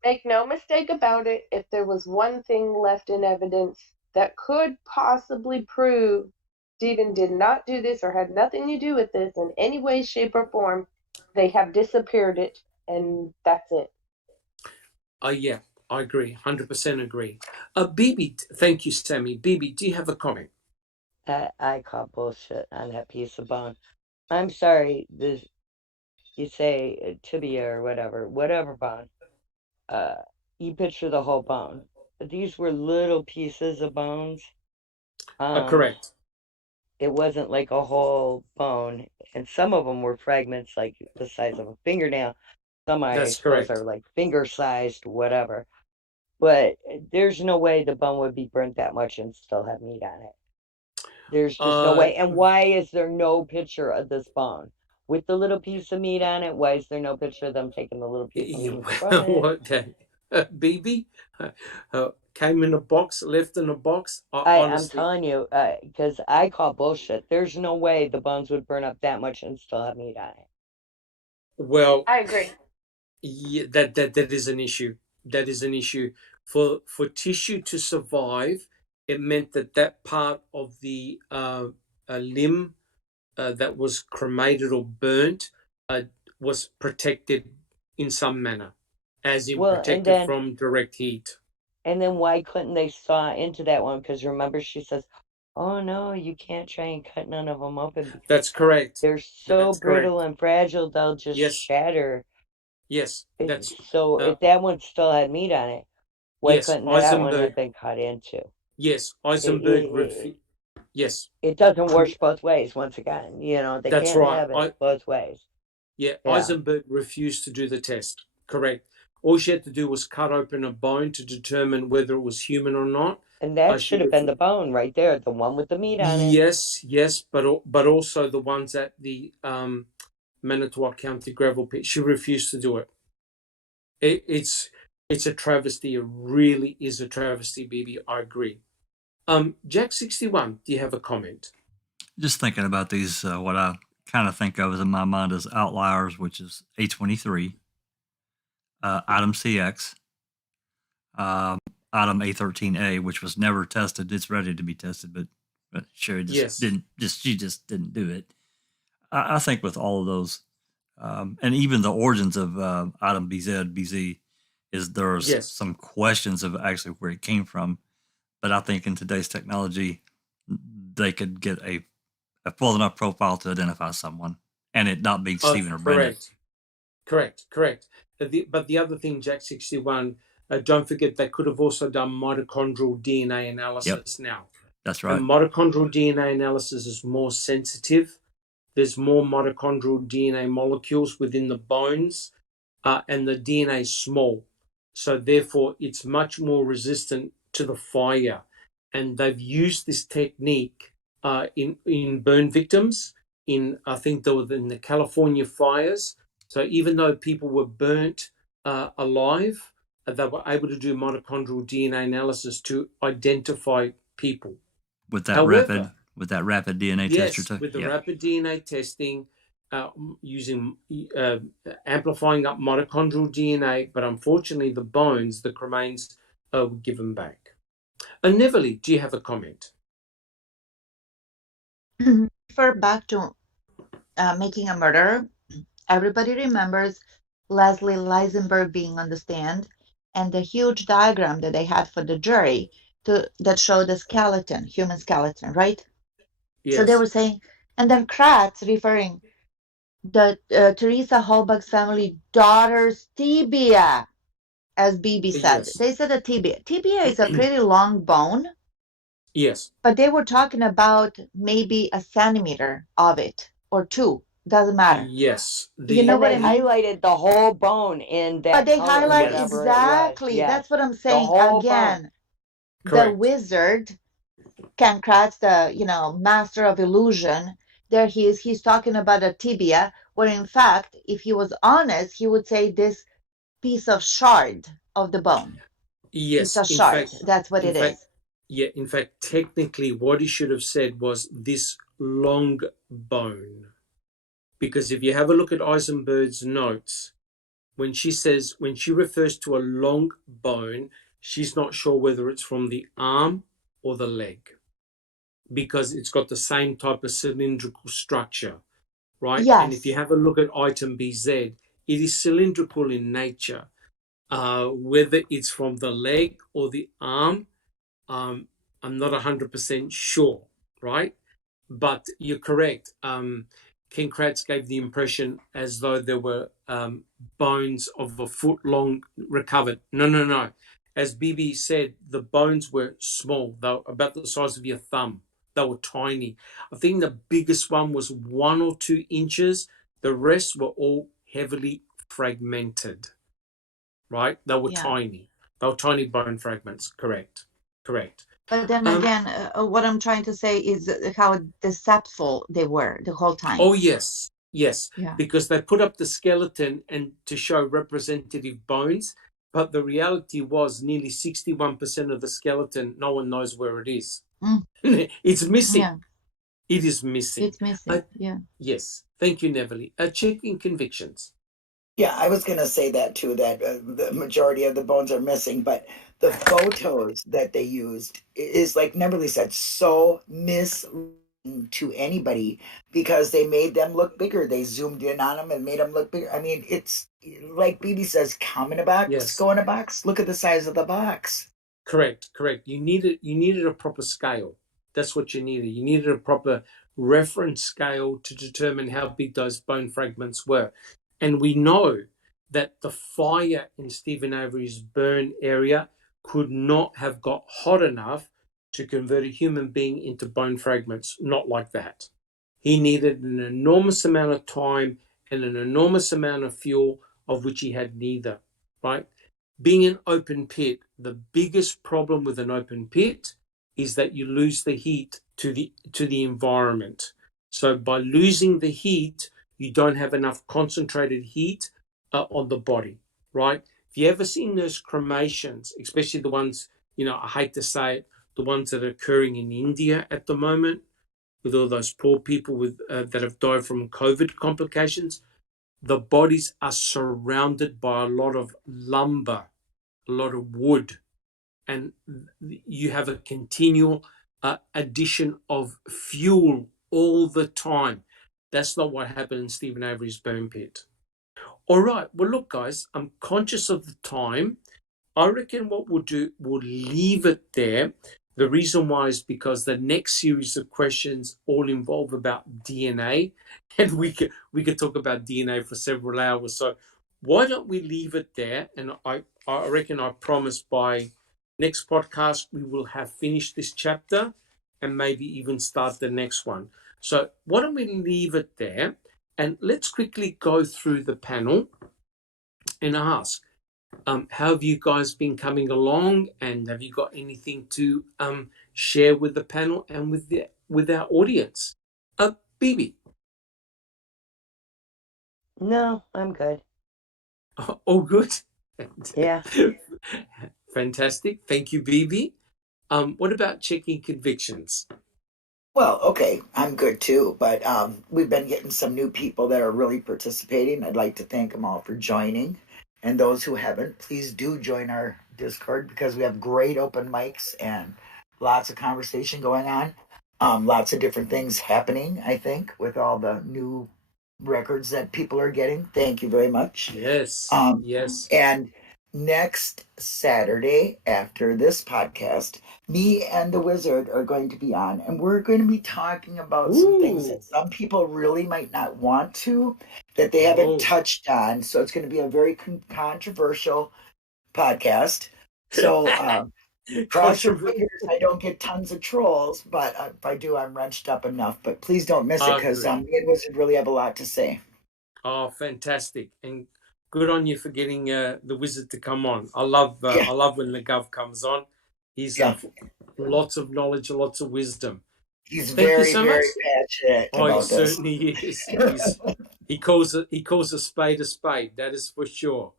Make no mistake about it, if there was one thing left in evidence that could possibly prove Stephen did not do this or had nothing to do with this in any way, shape, or form, they have disappeared it, and that's it. Yeah, I agree. 100% agree. Bibi, thank you, Sammy. Bibi, do you have a comment? I call bullshit on that piece of bone. I'm sorry, you say tibia or whatever bone. You picture the whole bone. But these were little pieces of bones. Correct. It wasn't like a whole bone, and some of them were fragments like the size of a fingernail. Some I suppose are like finger-sized, whatever. But there's no way the bone would be burnt that much and still have meat on it. There's just no way. And why is there no picture of this bone? with the little piece of meat on it? Why is there no picture of them taking the little piece of meat from it? What, BB came in a box, left in a box. I'm Honestly, telling you, because I call bullshit. There's no way the bones would burn up that much and still have meat on it. well, I agree. yeah, that is an issue. That is an issue for tissue to survive. It meant that part of the limb that was cremated or burnt was protected in some manner, as in protected from direct heat. And then why couldn't they saw into that one? Because remember, she says, "Oh no, you can't try and cut none of them open because That's correct. they're so That's brittle correct. and fragile they'll just shatter." Yes, that's so. If that one still had meat on it, why yes. couldn't that one have been cut into? Yes, Eisenberg refused. Yes, it doesn't work both ways. Once again, they that's can't right. have it both ways. Yeah, Eisenberg refused to do the test. Correct. All she had to do was cut open a bone to determine whether it was human or not. And that should have been the bone right there, the one with the meat on it. Yes, but also the ones at the Manitowoc County gravel pit. She refused to do it. It's a travesty. It really is a travesty, BB. I agree. Jack61, do you have a comment? Just thinking about these, what I kind of think of as in my mind as outliers, which is A23, item CX, item A13A, which was never tested. It's ready to be tested, but Sherry just didn't do it. I think with all of those, and even the origins of item BZ, there's some questions of actually where it came from. But I think in today's technology, they could get a full enough profile to identify someone, and it not be Stephen or Brandon. Correct. But the other thing, Jack61, don't forget they could have also done mitochondrial DNA analysis now. That's right. And mitochondrial DNA analysis is more sensitive. There's more mitochondrial DNA molecules within the bones, and the DNA is small. So therefore, it's much more resistant to the fire. And they've used this technique in burn victims. I think they were in the California fires. So even though people were burnt alive, they were able to do mitochondrial DNA analysis to identify people. With that rapid DNA tester too? Yes, with the rapid DNA testing, using amplifying up mitochondrial DNA, but unfortunately the bones, the cremains, were given back. And Neverly, do you have a comment? Refer back to Making a Murderer. Everybody remembers Leslie Leisenberg being on the stand and the huge diagram that they had for the jury that showed the skeleton, human skeleton, right? Yes. So they were saying, and then Kratz referring the Teresa Holbach's family daughter's tibia, as BB said. Yes. They said a tibia. Tibia is a pretty long bone. Yes. But they were talking about maybe a centimeter of it or 2. Doesn't matter. Yes. You know what I mean? Highlighted the whole bone in that. But they color, highlight exactly. Yes. That's what I'm saying. Again, the wizard, Ken Kratz, the master of illusion. There he is. He's talking about a tibia, where in fact, if he was honest, he would say this piece of shard of the bone. Yes, it's a shard. That's what it is. Yeah, in fact, technically, what he should have said was this long bone. Because if you have a look at Eisenberg's notes, when she refers to a long bone, she's not sure whether it's from the arm or the leg, because it's got the same type of cylindrical structure, right? Yes. And if you have a look at item BZ, it is cylindrical in nature. Whether it's from the leg or the arm, I'm not 100% sure, right? But you're correct. Ken Kratz gave the impression as though there were bones of a foot long recovered. No. As BB said, the bones were small. They were about the size of your thumb. They were tiny. I think the biggest one was 1 or 2 inches. The rest were all heavily fragmented, right? They were tiny. They were tiny bone fragments. Correct. But then again, what I'm trying to say is how deceitful they were the whole time. Oh, yes. Yes, Yeah. because they put up the skeleton and to show representative bones, but the reality was nearly 61% of the skeleton, no one knows where it is. Mm. It's missing. Yeah. It is missing. It's missing. Yeah. Yes. Thank you, Neville. Checking convictions. Yeah, I was going to say that too, that the majority of the bones are missing, but the photos that they used is, like Neverly said, so misleading to anybody because they made them look bigger. They zoomed in on them and made them look bigger. I mean, it's like BB says, come in a box, Yes. go in a box. Look at the size of the box. Correct. You needed a proper scale. That's what you needed. You needed a proper reference scale to determine how big those bone fragments were. And we know that the fire in Stephen Avery's burn area could not have got hot enough to convert a human being into bone fragments. Not like that. He needed an enormous amount of time and an enormous amount of fuel, of which he had neither, right? Being an open pit, the biggest problem with an open pit is that you lose the heat to the environment. So by losing the heat, you don't have enough concentrated heat on the body, right? Have you ever seen those cremations, especially the ones, I hate to say it, the ones that are occurring in India at the moment, with all those poor people with that have died from COVID complications? The bodies are surrounded by a lot of lumber, a lot of wood, and you have a continual addition of fuel all the time. That's not what happened in Stephen Avery's burn pit. All right. Well, look, guys, I'm conscious of the time. I reckon what we'll do, we'll leave it there. The reason why is because the next series of questions all involve about DNA, and we could talk about DNA for several hours. So why don't we leave it there? And I reckon, I promise by next podcast we will have finished this chapter and maybe even start the next one. So why don't we leave it there, and let's quickly go through the panel and ask, how have you guys been coming along, and have you got anything to share with the panel and with our audience? BB. No, I'm good. Oh, good. Yeah. Fantastic. Thank you, BB. What about checking convictions? Well, okay, I'm good too, but we've been getting some new people that are really participating. I'd like to thank them all for joining. And those who haven't, please do join our Discord because we have great open mics and lots of conversation going on. Lots of different things happening, I think, with all the new records that people are getting. Thank you very much. Yes. Yes. And next Saturday, after this podcast, me and the Wizard are going to be on, and we're going to be talking about some things that some people really might not want to, that they haven't touched on. So it's going to be a very controversial podcast. So cross your fingers I don't get tons of trolls, but if I do, I'm wrenched up enough. But please don't miss it because me and Wizard really have a lot to say. Oh, fantastic. And good on you for getting the Wizard to come on. I love when the Gov comes on. He's lots of knowledge, lots of wisdom. He's very passionate about this. He certainly is. He calls a spade a spade. That is for sure.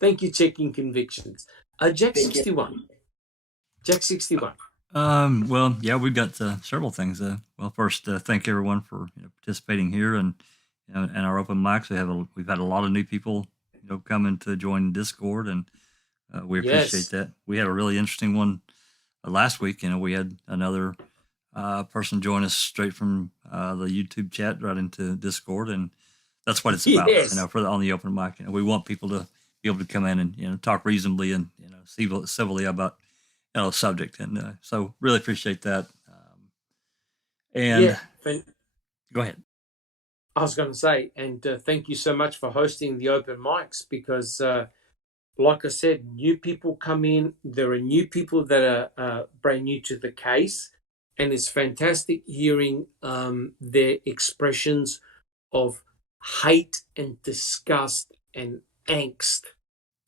Thank you, checking convictions. Jack 61. Jack 61. Well, yeah, we've got several things. Well, first, thank everyone for participating here and our open mics. We've had a lot of new people coming to join Discord, and we appreciate that. We had a really interesting one last week. We had another person join us straight from the YouTube chat right into Discord, and that's what it's about. On the open mic, we want people to be able to come in and talk reasonably and civilly about subject, and so really appreciate that. Go ahead. I was going to say, and thank you so much for hosting the open mics because, like I said, new people come in. There are new people that are brand new to the case, and it's fantastic hearing their expressions of hate and disgust and angst.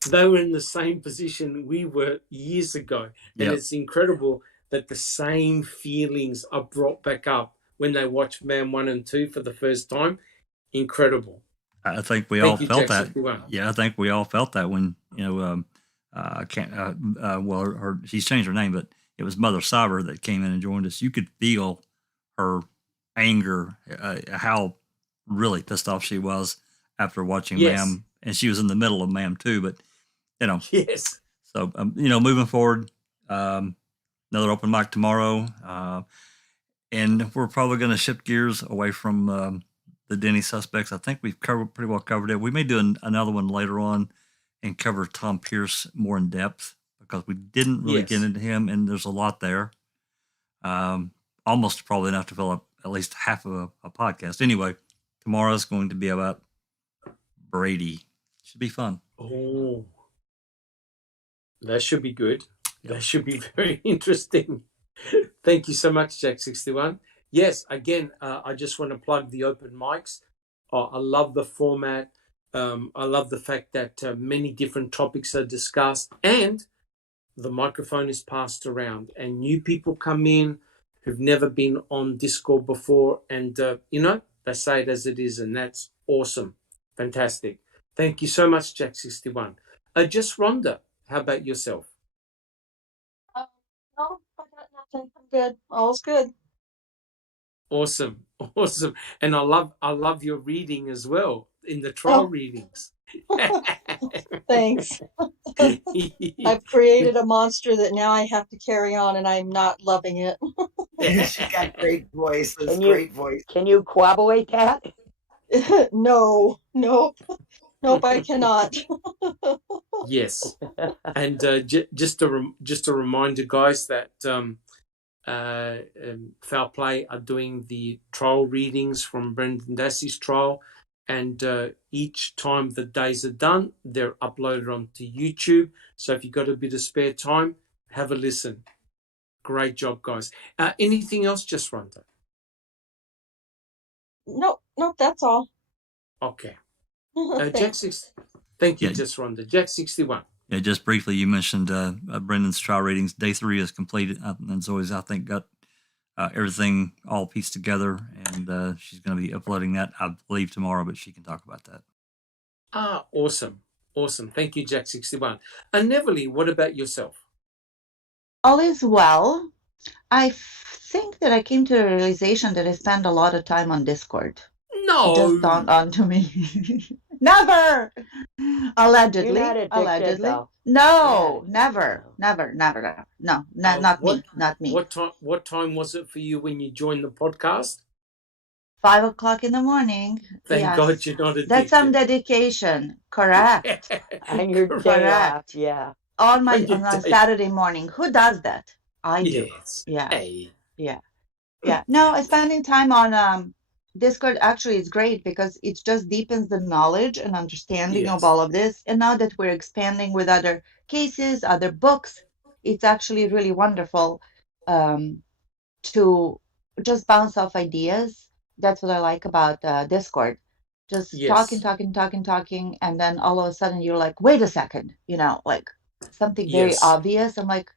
They were in the same position we were years ago, and it's incredible that the same feelings are brought back up when they watch Man 1 and 2 for the first time. Incredible. I think we Thank all you, felt Jack that. 61. Yeah, I think we all felt that when, she's changed her name, but it was Mother Cyber that came in and joined us. You could feel her anger, how really pissed off she was after watching Ma'am, and she was in the middle of Ma'am too. But yes. So moving forward, another open mic tomorrow, and we're probably going to shift gears away from the Denny suspects. I think we've pretty well covered it. We may do another one later on and cover Tom Pierce more in depth because we didn't really get into him, and there's a lot there. Almost probably enough to fill up at least half of a podcast. Anyway, tomorrow's going to be about Brady. Should be fun. Oh, that should be good. That should be very interesting. Thank you so much, Jack 61. Yes, again, I just want to plug the open mics. I love the format. I love the fact that many different topics are discussed and the microphone is passed around and new people come in who've never been on Discord before and, they say it as it is, and that's awesome. Fantastic. Thank you so much, Jack 61. Just Rhonda, how about yourself? No, I got nothing. I'm good. All's good. Awesome. And I love your reading as well in the trial readings. Thanks. I've created a monster that now I have to carry on, and I'm not loving it. She got great voices. Great voice. Can you corroborate that? No, nope, I cannot. Yes, and just a reminder, guys, that Foul Play are doing the trial readings from Brendan Dassey's trial, and each time the days are done, they're uploaded onto YouTube. So if you've got a bit of spare time, have a listen. Great job, guys. Anything else, just Rhonda? Nope, that's all. Okay. Jack 6. Thank you, just Rhonda. Jack 61. Yeah, just briefly, you mentioned Brendan's trial ratings. Day 3 is completed, and Zoe's, I think, got everything all pieced together, and she's going to be uploading that, I believe, tomorrow, but she can talk about that. Awesome. Thank you, Jack 61. And Neverly, what about yourself? All is well. I think that I came to the realization that I spend a lot of time on Discord. No. It just dawned on to me. Never. Allegedly. You're not addicted, though. No, never. No, not me. What time was it for you when you joined the podcast? 5 o'clock in the morning. Thank God you're not addicted. That's some dedication. Correct. And your day off, yeah. On Saturday morning. Who does that? I do. Yes. Yeah. Hey. Yeah. No, spending time on Discord actually is great because it just deepens the knowledge and understanding of all of this. And now that we're expanding with other cases, other books, it's actually really wonderful to just bounce off ideas. That's what I like about Discord. Just talking, and then all of a sudden you're like, wait a second, like something very obvious. I'm like,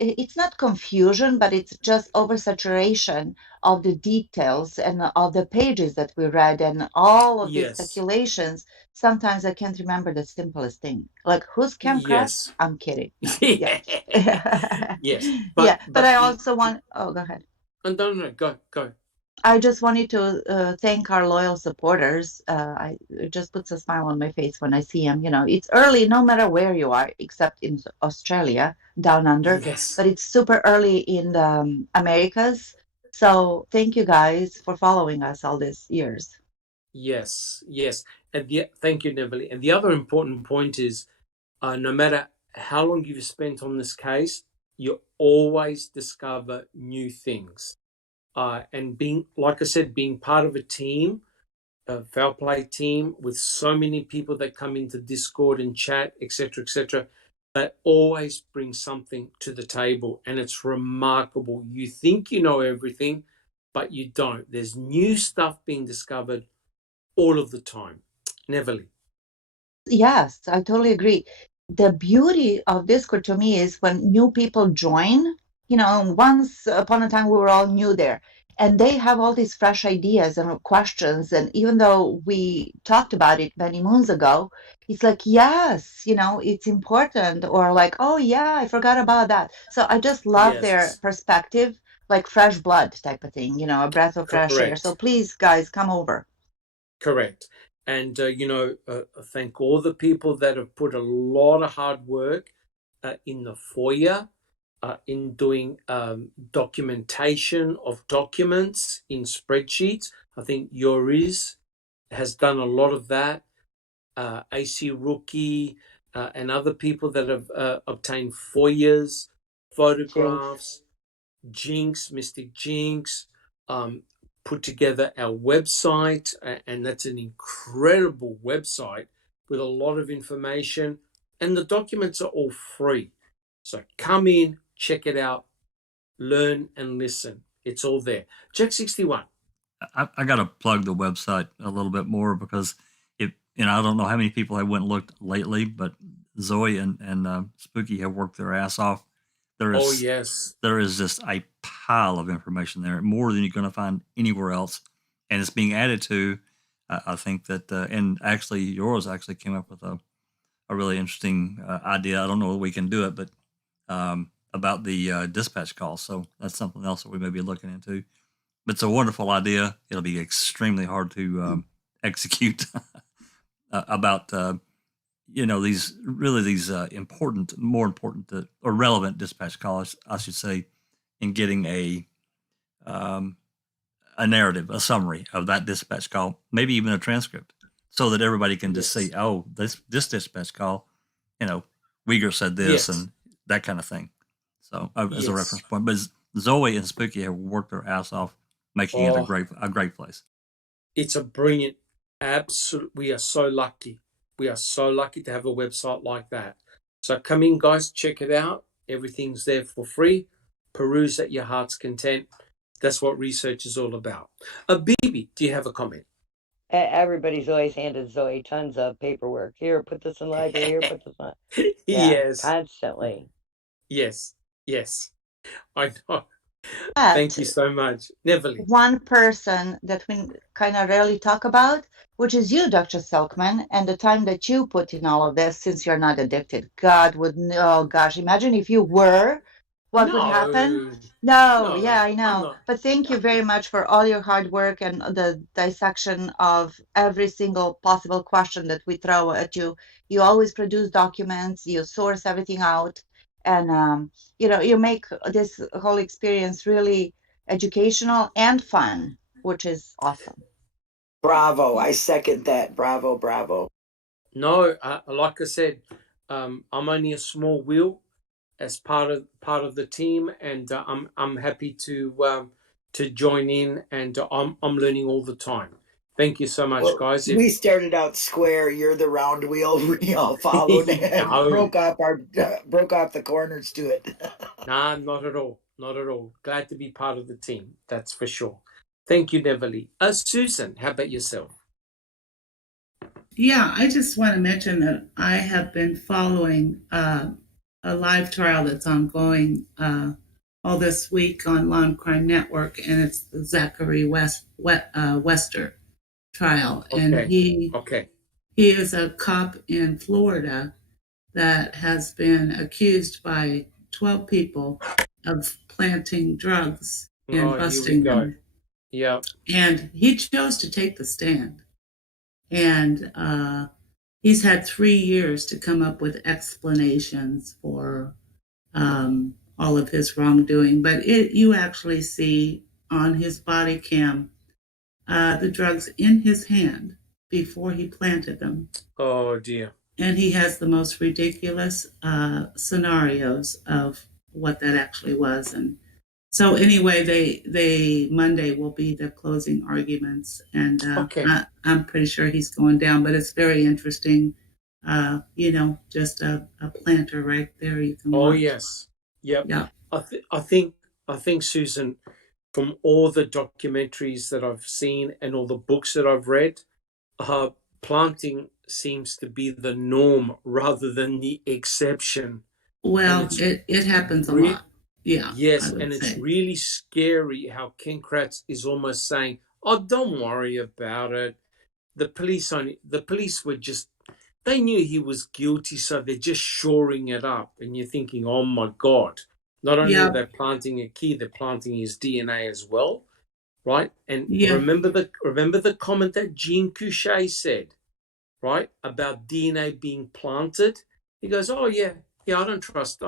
it's not confusion, but it's just oversaturation of the details and of the pages that we read and all of these speculations. Sometimes I can't remember the simplest thing. Like, who's Ken Kratz? I'm kidding. No. Yes. But I also want... Oh, go ahead. No, go. I just wanted to thank our loyal supporters. It just puts a smile on my face when I see them. It's early, no matter where you are, except in Australia, down under. Yes. But it's super early in the Americas. So thank you guys for following us all these years. Yes. And thank you, Neverly. And the other important point is, no matter how long you've spent on this case, you always discover new things. And being part of a team, a Foul Play team with so many people that come into Discord and chat, etc., that always brings something to the table, and it's remarkable. You think you know everything, but you don't. There's new stuff being discovered all of the time. Neverly. Yes, I totally agree. The beauty of Discord to me is when new people join. Once upon a time we were all new there, And they have all these fresh ideas and questions. And even though we talked about it many moons ago, it's like, yes, it's important. Or like, oh, yeah, I forgot about that. So I just love their perspective, like fresh blood type of thing, a breath of fresh air. So please, guys, come over. Correct. And, thank all the people that have put a lot of hard work in the foyer, in doing documentation of documents in spreadsheets. I think Yoris has done a lot of that. AC Rookie and other people that have obtained foyers, photographs, Jinx, Mystic Jinx, put together our website, and that's an incredible website with a lot of information, and the documents are all free. So come in, check it out, learn and listen. It's all there. Jack 61. I got to plug the website a little bit more because I don't know how many people have went and looked lately, but Zoe and Spooky have worked their ass off. There is just a pile of information there, more than you're going to find anywhere else, and it's being added to. I think that, and actually, yours actually came up with a really interesting idea. I don't know if we can do it, but about the dispatch call. So that's something else that we may be looking into. But it's a wonderful idea. It'll be extremely hard to execute about these important, more important or relevant dispatch calls, I should say, in getting a narrative, a summary of that dispatch call, maybe even a transcript, so that everybody can just see, oh, this dispatch call, Uyghur said this and that kind of thing. So as a reference point, but Zoe and Spooky have worked their ass off, making it a great place. It's a brilliant, absolute. We are so lucky. We are so lucky to have a website like that. So come in, guys, check it out. Everything's there for free. Peruse at your heart's content. That's what research is all about. Bibi, do you have a comment? Everybody's always handed Zoe tons of paperwork. Here, put this in library. Here, put this on. Yeah, yes. Constantly. Yes. I know. Thank you so much. Neverly. One person that we kind of rarely talk about, which is you, Dr. Silkman, and the time that you put in all of this since you're not addicted. God would know. Oh, gosh, imagine if you were. What would happen? No, yeah, I know. But thank you very much for all your hard work and the dissection of every single possible question that we throw at you. You always produce documents, you source everything out, and you make this whole experience really educational and fun, which is awesome. Bravo. I second that. Bravo. No, like I said, I'm only a small wheel as part of the team, and I'm happy to join in, and I'm learning all the time. Thank you so much, guys. We started out square. You're the round wheel. We all followed and broke off the corners to it. Nah, not at all. Glad to be part of the team. That's for sure. Thank you, Neverly. Susan, how about yourself? Yeah, I just want to mention that I have been following a live trial that's ongoing all this week on Law and Crime Network, and it's the Zachary Wester trial. And he is a cop in Florida that has been accused by 12 people of planting drugs and busting them. Yeah. And he chose to take the stand. And he's had 3 years to come up with explanations for all of his wrongdoing. But you actually see on his body cam the drugs in his hand before he planted them. Oh, dear. And he has the most ridiculous scenarios of what that actually was. And so anyway, they Monday will be the closing arguments, and I'm pretty sure he's going down. But it's very interesting, just a planter right there. You can. Oh, yes, yep. Yeah. I think Susan, from all the documentaries that I've seen and all the books that I've read, planting seems to be the norm rather than the exception. Well, it happens a lot. Yeah. Yes, I would and it's say. really scary how Ken Kratz is almost saying, "Oh, don't worry about it. The police were just, they knew he was guilty, so they're just shoring it up." And you're thinking, "Oh my God, not only are Yeah. they planting a key, they're planting his DNA as well." Right? And Yeah. remember the comment that Jean Couché said, right, about DNA being planted. He goes, "Oh yeah, I don't trust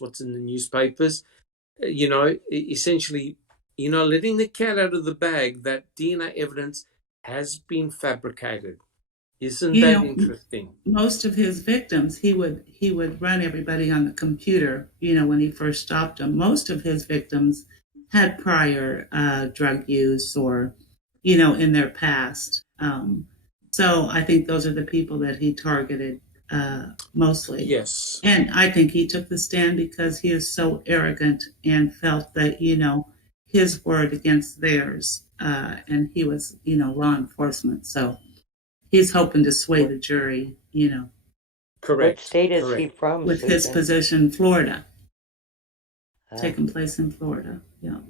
what's in the newspapers." Essentially, letting the cat out of the bag that DNA evidence has been fabricated. Isn't You that know, interesting? most of his victims, he would run everybody on the computer. When he first stopped them, most of his victims had prior drug use or, in their past. So I think those are the people that he targeted mostly. Yes. And I think he took the stand because he is so arrogant and felt that, his word against theirs. And he was, law enforcement. So he's hoping to sway the jury, What Correct. state is he Correct. from, with his Susan? position, Florida, taking place in Florida. Yeah.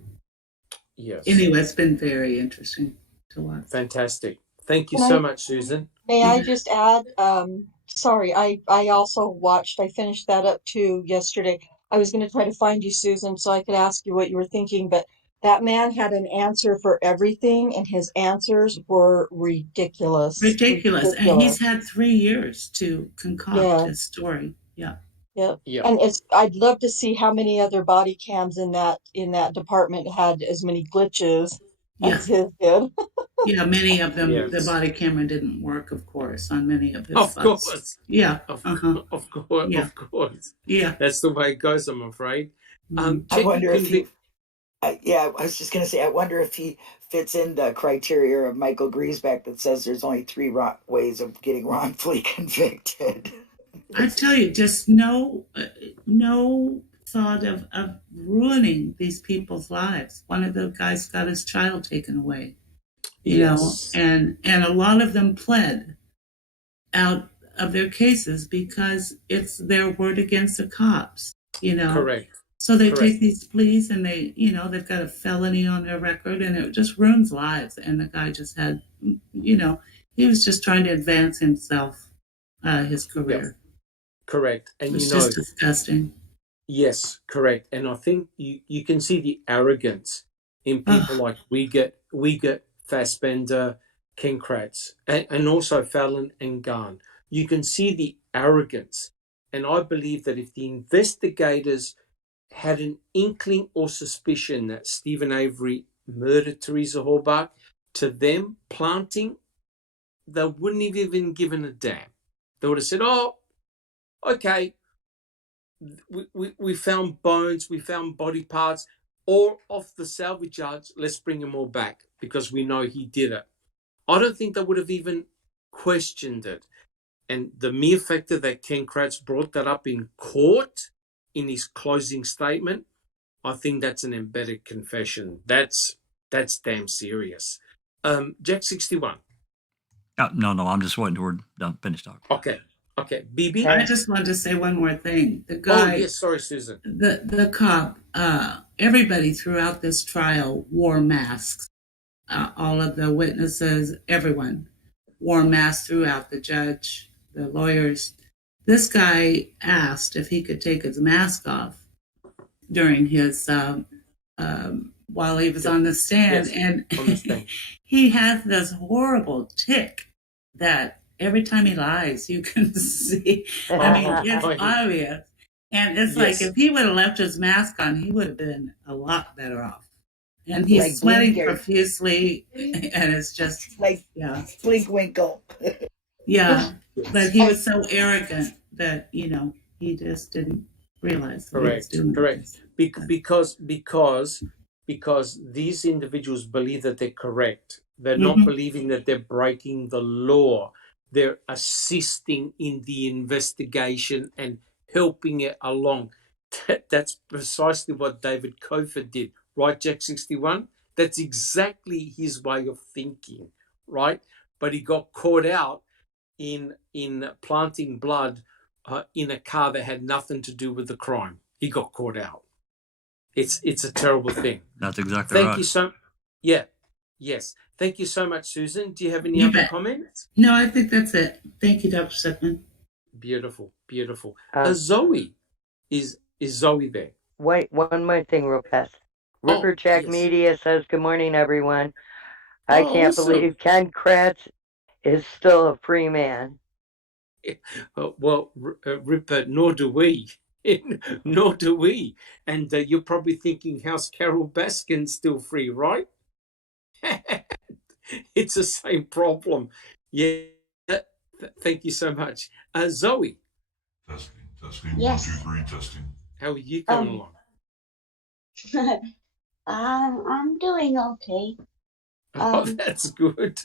Yes. Anyway, it's been very interesting to watch. Fantastic. Thank you Can so I- much, Susan. May I just add, sorry, I also watched, I finished that up too yesterday. I was going to try to find you, Susan, so I could ask you what you were thinking, but that man had an answer for everything, and his answers were ridiculous. Ridiculous. And he's had 3 years to concoct Yeah. his story. Yeah. Yeah. Yeah. And I'd love to see how many other body cams in that department had as many glitches Yeah. as his did. Yeah, many of them, Yes. the body camera didn't work, of course, on many of his Of spots. course. Yeah. Of course. Yeah. Of course. Yeah. That's the way it goes, I'm afraid. I wonder if he. I was just going to say, I wonder if he fits in the criteria of Michael Griesbach that says there's only 3 ways of getting wrongfully convicted. I tell you, just no thought of ruining these people's lives. One of the guys got his child taken away, Yes. and a lot of them pled out of their cases because it's their word against the cops, Correct. So they Correct. take these pleas and they, they've got a felony on their record and it just ruins lives. And the guy just had, he was just trying to advance himself, his career. Yeah. Correct. And it's just disgusting. Yes, correct. And I think you can see the arrogance in people like Wiegert, Fassbender, Ken Kratz, and also Fallon and Garn. You can see the arrogance. And I believe that if the investigators had an inkling or suspicion that Stephen Avery murdered Teresa Halbach, to them planting, they wouldn't have even given a damn. They would have said, "Oh, okay, we found bones, we found body parts, all off the salvage yards. Let's bring them all back because we know he did it." I don't think they would have even questioned it. And the mere fact that Ken Kratz brought that up in court in his closing statement, I think that's an embedded confession. That's damn serious. Jack 61. No, I'm just waiting till we're done. Finish talking. Okay. BB? I just wanted to say one more thing. The guy. Oh, yes. Sorry, Susan. The cop, everybody throughout this trial wore masks. All of the witnesses, everyone wore masks throughout, the judge, the lawyers. This guy asked if he could take his mask off during his, while he was on the stand. Yes, and he has this horrible tick that every time he lies, you can see. I mean, it's obvious. And it's like if he would have left his mask on, he would have been a lot better off. And he's like sweating profusely, and it's just like Blinkwinkle. Yeah, but he was so arrogant that he just didn't realize what he was doing. Correct. Because these individuals believe that they're correct. They're not believing that they're breaking the law. They're assisting in the investigation and helping it along. That's precisely what David Kofer did, right, Jack 61? That's exactly his way of thinking, right? But he got caught out in planting blood in a car that had nothing to do with the crime. He got caught out. It's a terrible thing. That's exactly right. Thank you so. Yeah. Yes. Thank you so much, Susan. Do you have any You other bet. comments? No, I think that's it. Thank you, Dr. Silkman. Beautiful, beautiful. Zoe, is Zoe there? Wait, one more thing real fast. Ripper Jack yes. Media says, good morning, everyone. I can't awesome. believe Ken Kratz is still a free man. Well, Ripper, nor do we. Nor do we. And you're probably thinking, how's Carol Baskin still free, right? It's the same problem. Yeah. Thank you so much. Zoe. Testing. Yes. 1, 2, 3, testing. How are you coming along? I'm doing okay. That's good.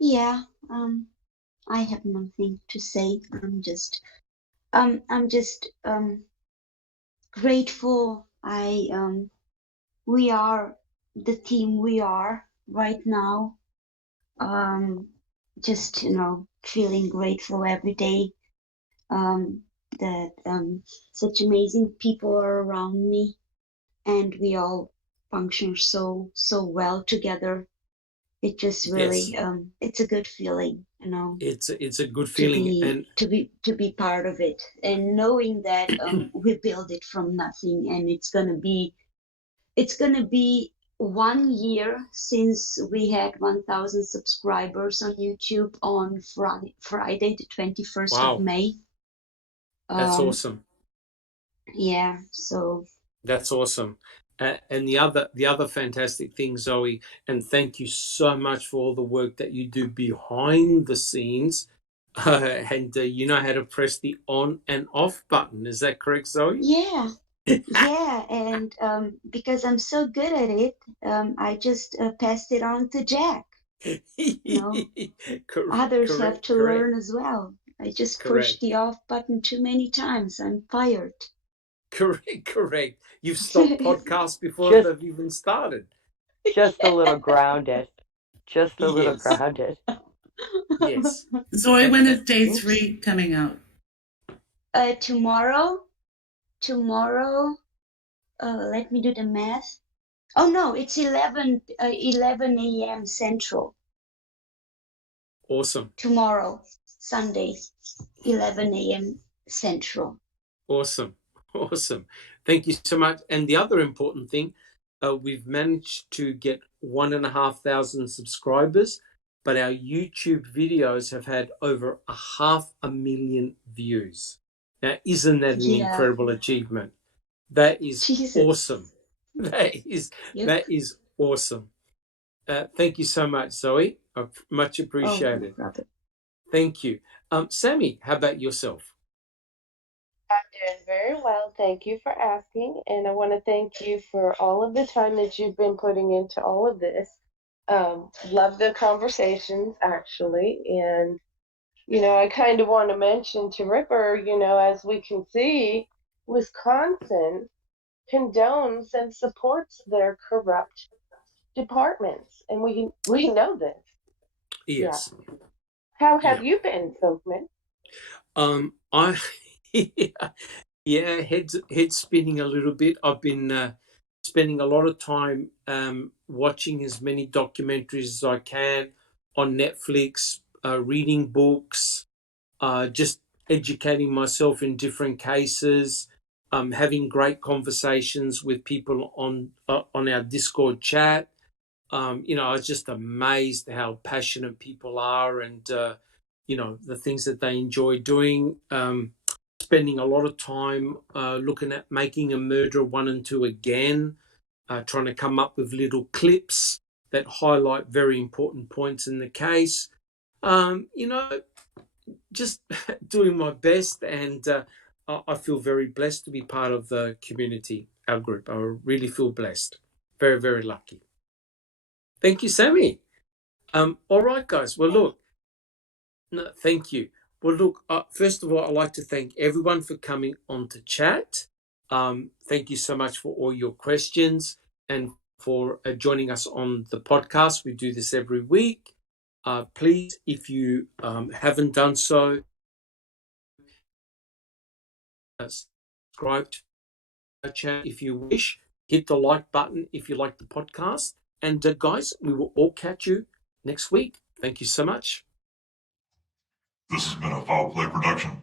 Yeah. I have nothing to say. I'm just grateful. We are the team we are right now. Just feeling grateful every day. That such amazing people are around me, and we all function so well together. It just really it's a good feeling, It's a good feeling, to be part of it, and knowing that we build it from nothing, and it's gonna be 1 year since we had 1,000 subscribers on YouTube on Friday the 21st of May. That's awesome. Yeah, so that's awesome. And the other fantastic thing, Zoe, and thank you so much for all the work that you do behind the scenes, and you know how to press the on and off button. Is that correct, Zoe? Yeah. Yeah, and because I'm so good at it, I just passed it on to Jack. Others have to learn as well. I just pushed the off button too many times. I'm fired. Correct. You've stopped podcasts before they've even started. Just a little grounded. Just a little grounded. Yes. Zoe, when is day 3 coming out? Tomorrow, let me do the math. Oh no, it's 11 a.m. Central. Awesome. Tomorrow, Sunday, 11 a.m. Central. Awesome. Thank you so much. And the other important thing, we've managed to get 1,500 subscribers, but our YouTube videos have had over 500,000 views. Now, isn't that an incredible achievement? That is awesome. That is awesome. Thank you so much, Zoe. Much appreciated. Thank you. Sammy, how about yourself? I'm doing very well. Thank you for asking. And I want to thank you for all of the time that you've been putting into all of this. Love the conversations, actually. And, I kind of want to mention to Ripper, as we can see, Wisconsin condones and supports their corrupt departments. And we know this. Yes. Yeah. How have you been, Silkman? Head spinning a little bit. I've been spending a lot of time watching as many documentaries as I can on Netflix, reading books, just educating myself in different cases, having great conversations with people on our Discord chat. I was just amazed how passionate people are, and the things that they enjoy doing. Spending a lot of time looking at Making a Murderer 1 and 2 again, trying to come up with little clips that highlight very important points in the case. Just doing my best, and I feel very blessed to be part of the community, our group. I really feel blessed. Very, very lucky. Thank you, Sammy. All right, guys. Well, look. No, thank you. Well, look, first of all, I'd like to thank everyone for coming on to chat. Thank you so much for all your questions and for joining us on the podcast. We do this every week. Please, if you haven't done so, subscribe channel if you wish. Hit the like button if you like the podcast. And guys, we will all catch you next week. Thank you so much. This has been a Foul Play production.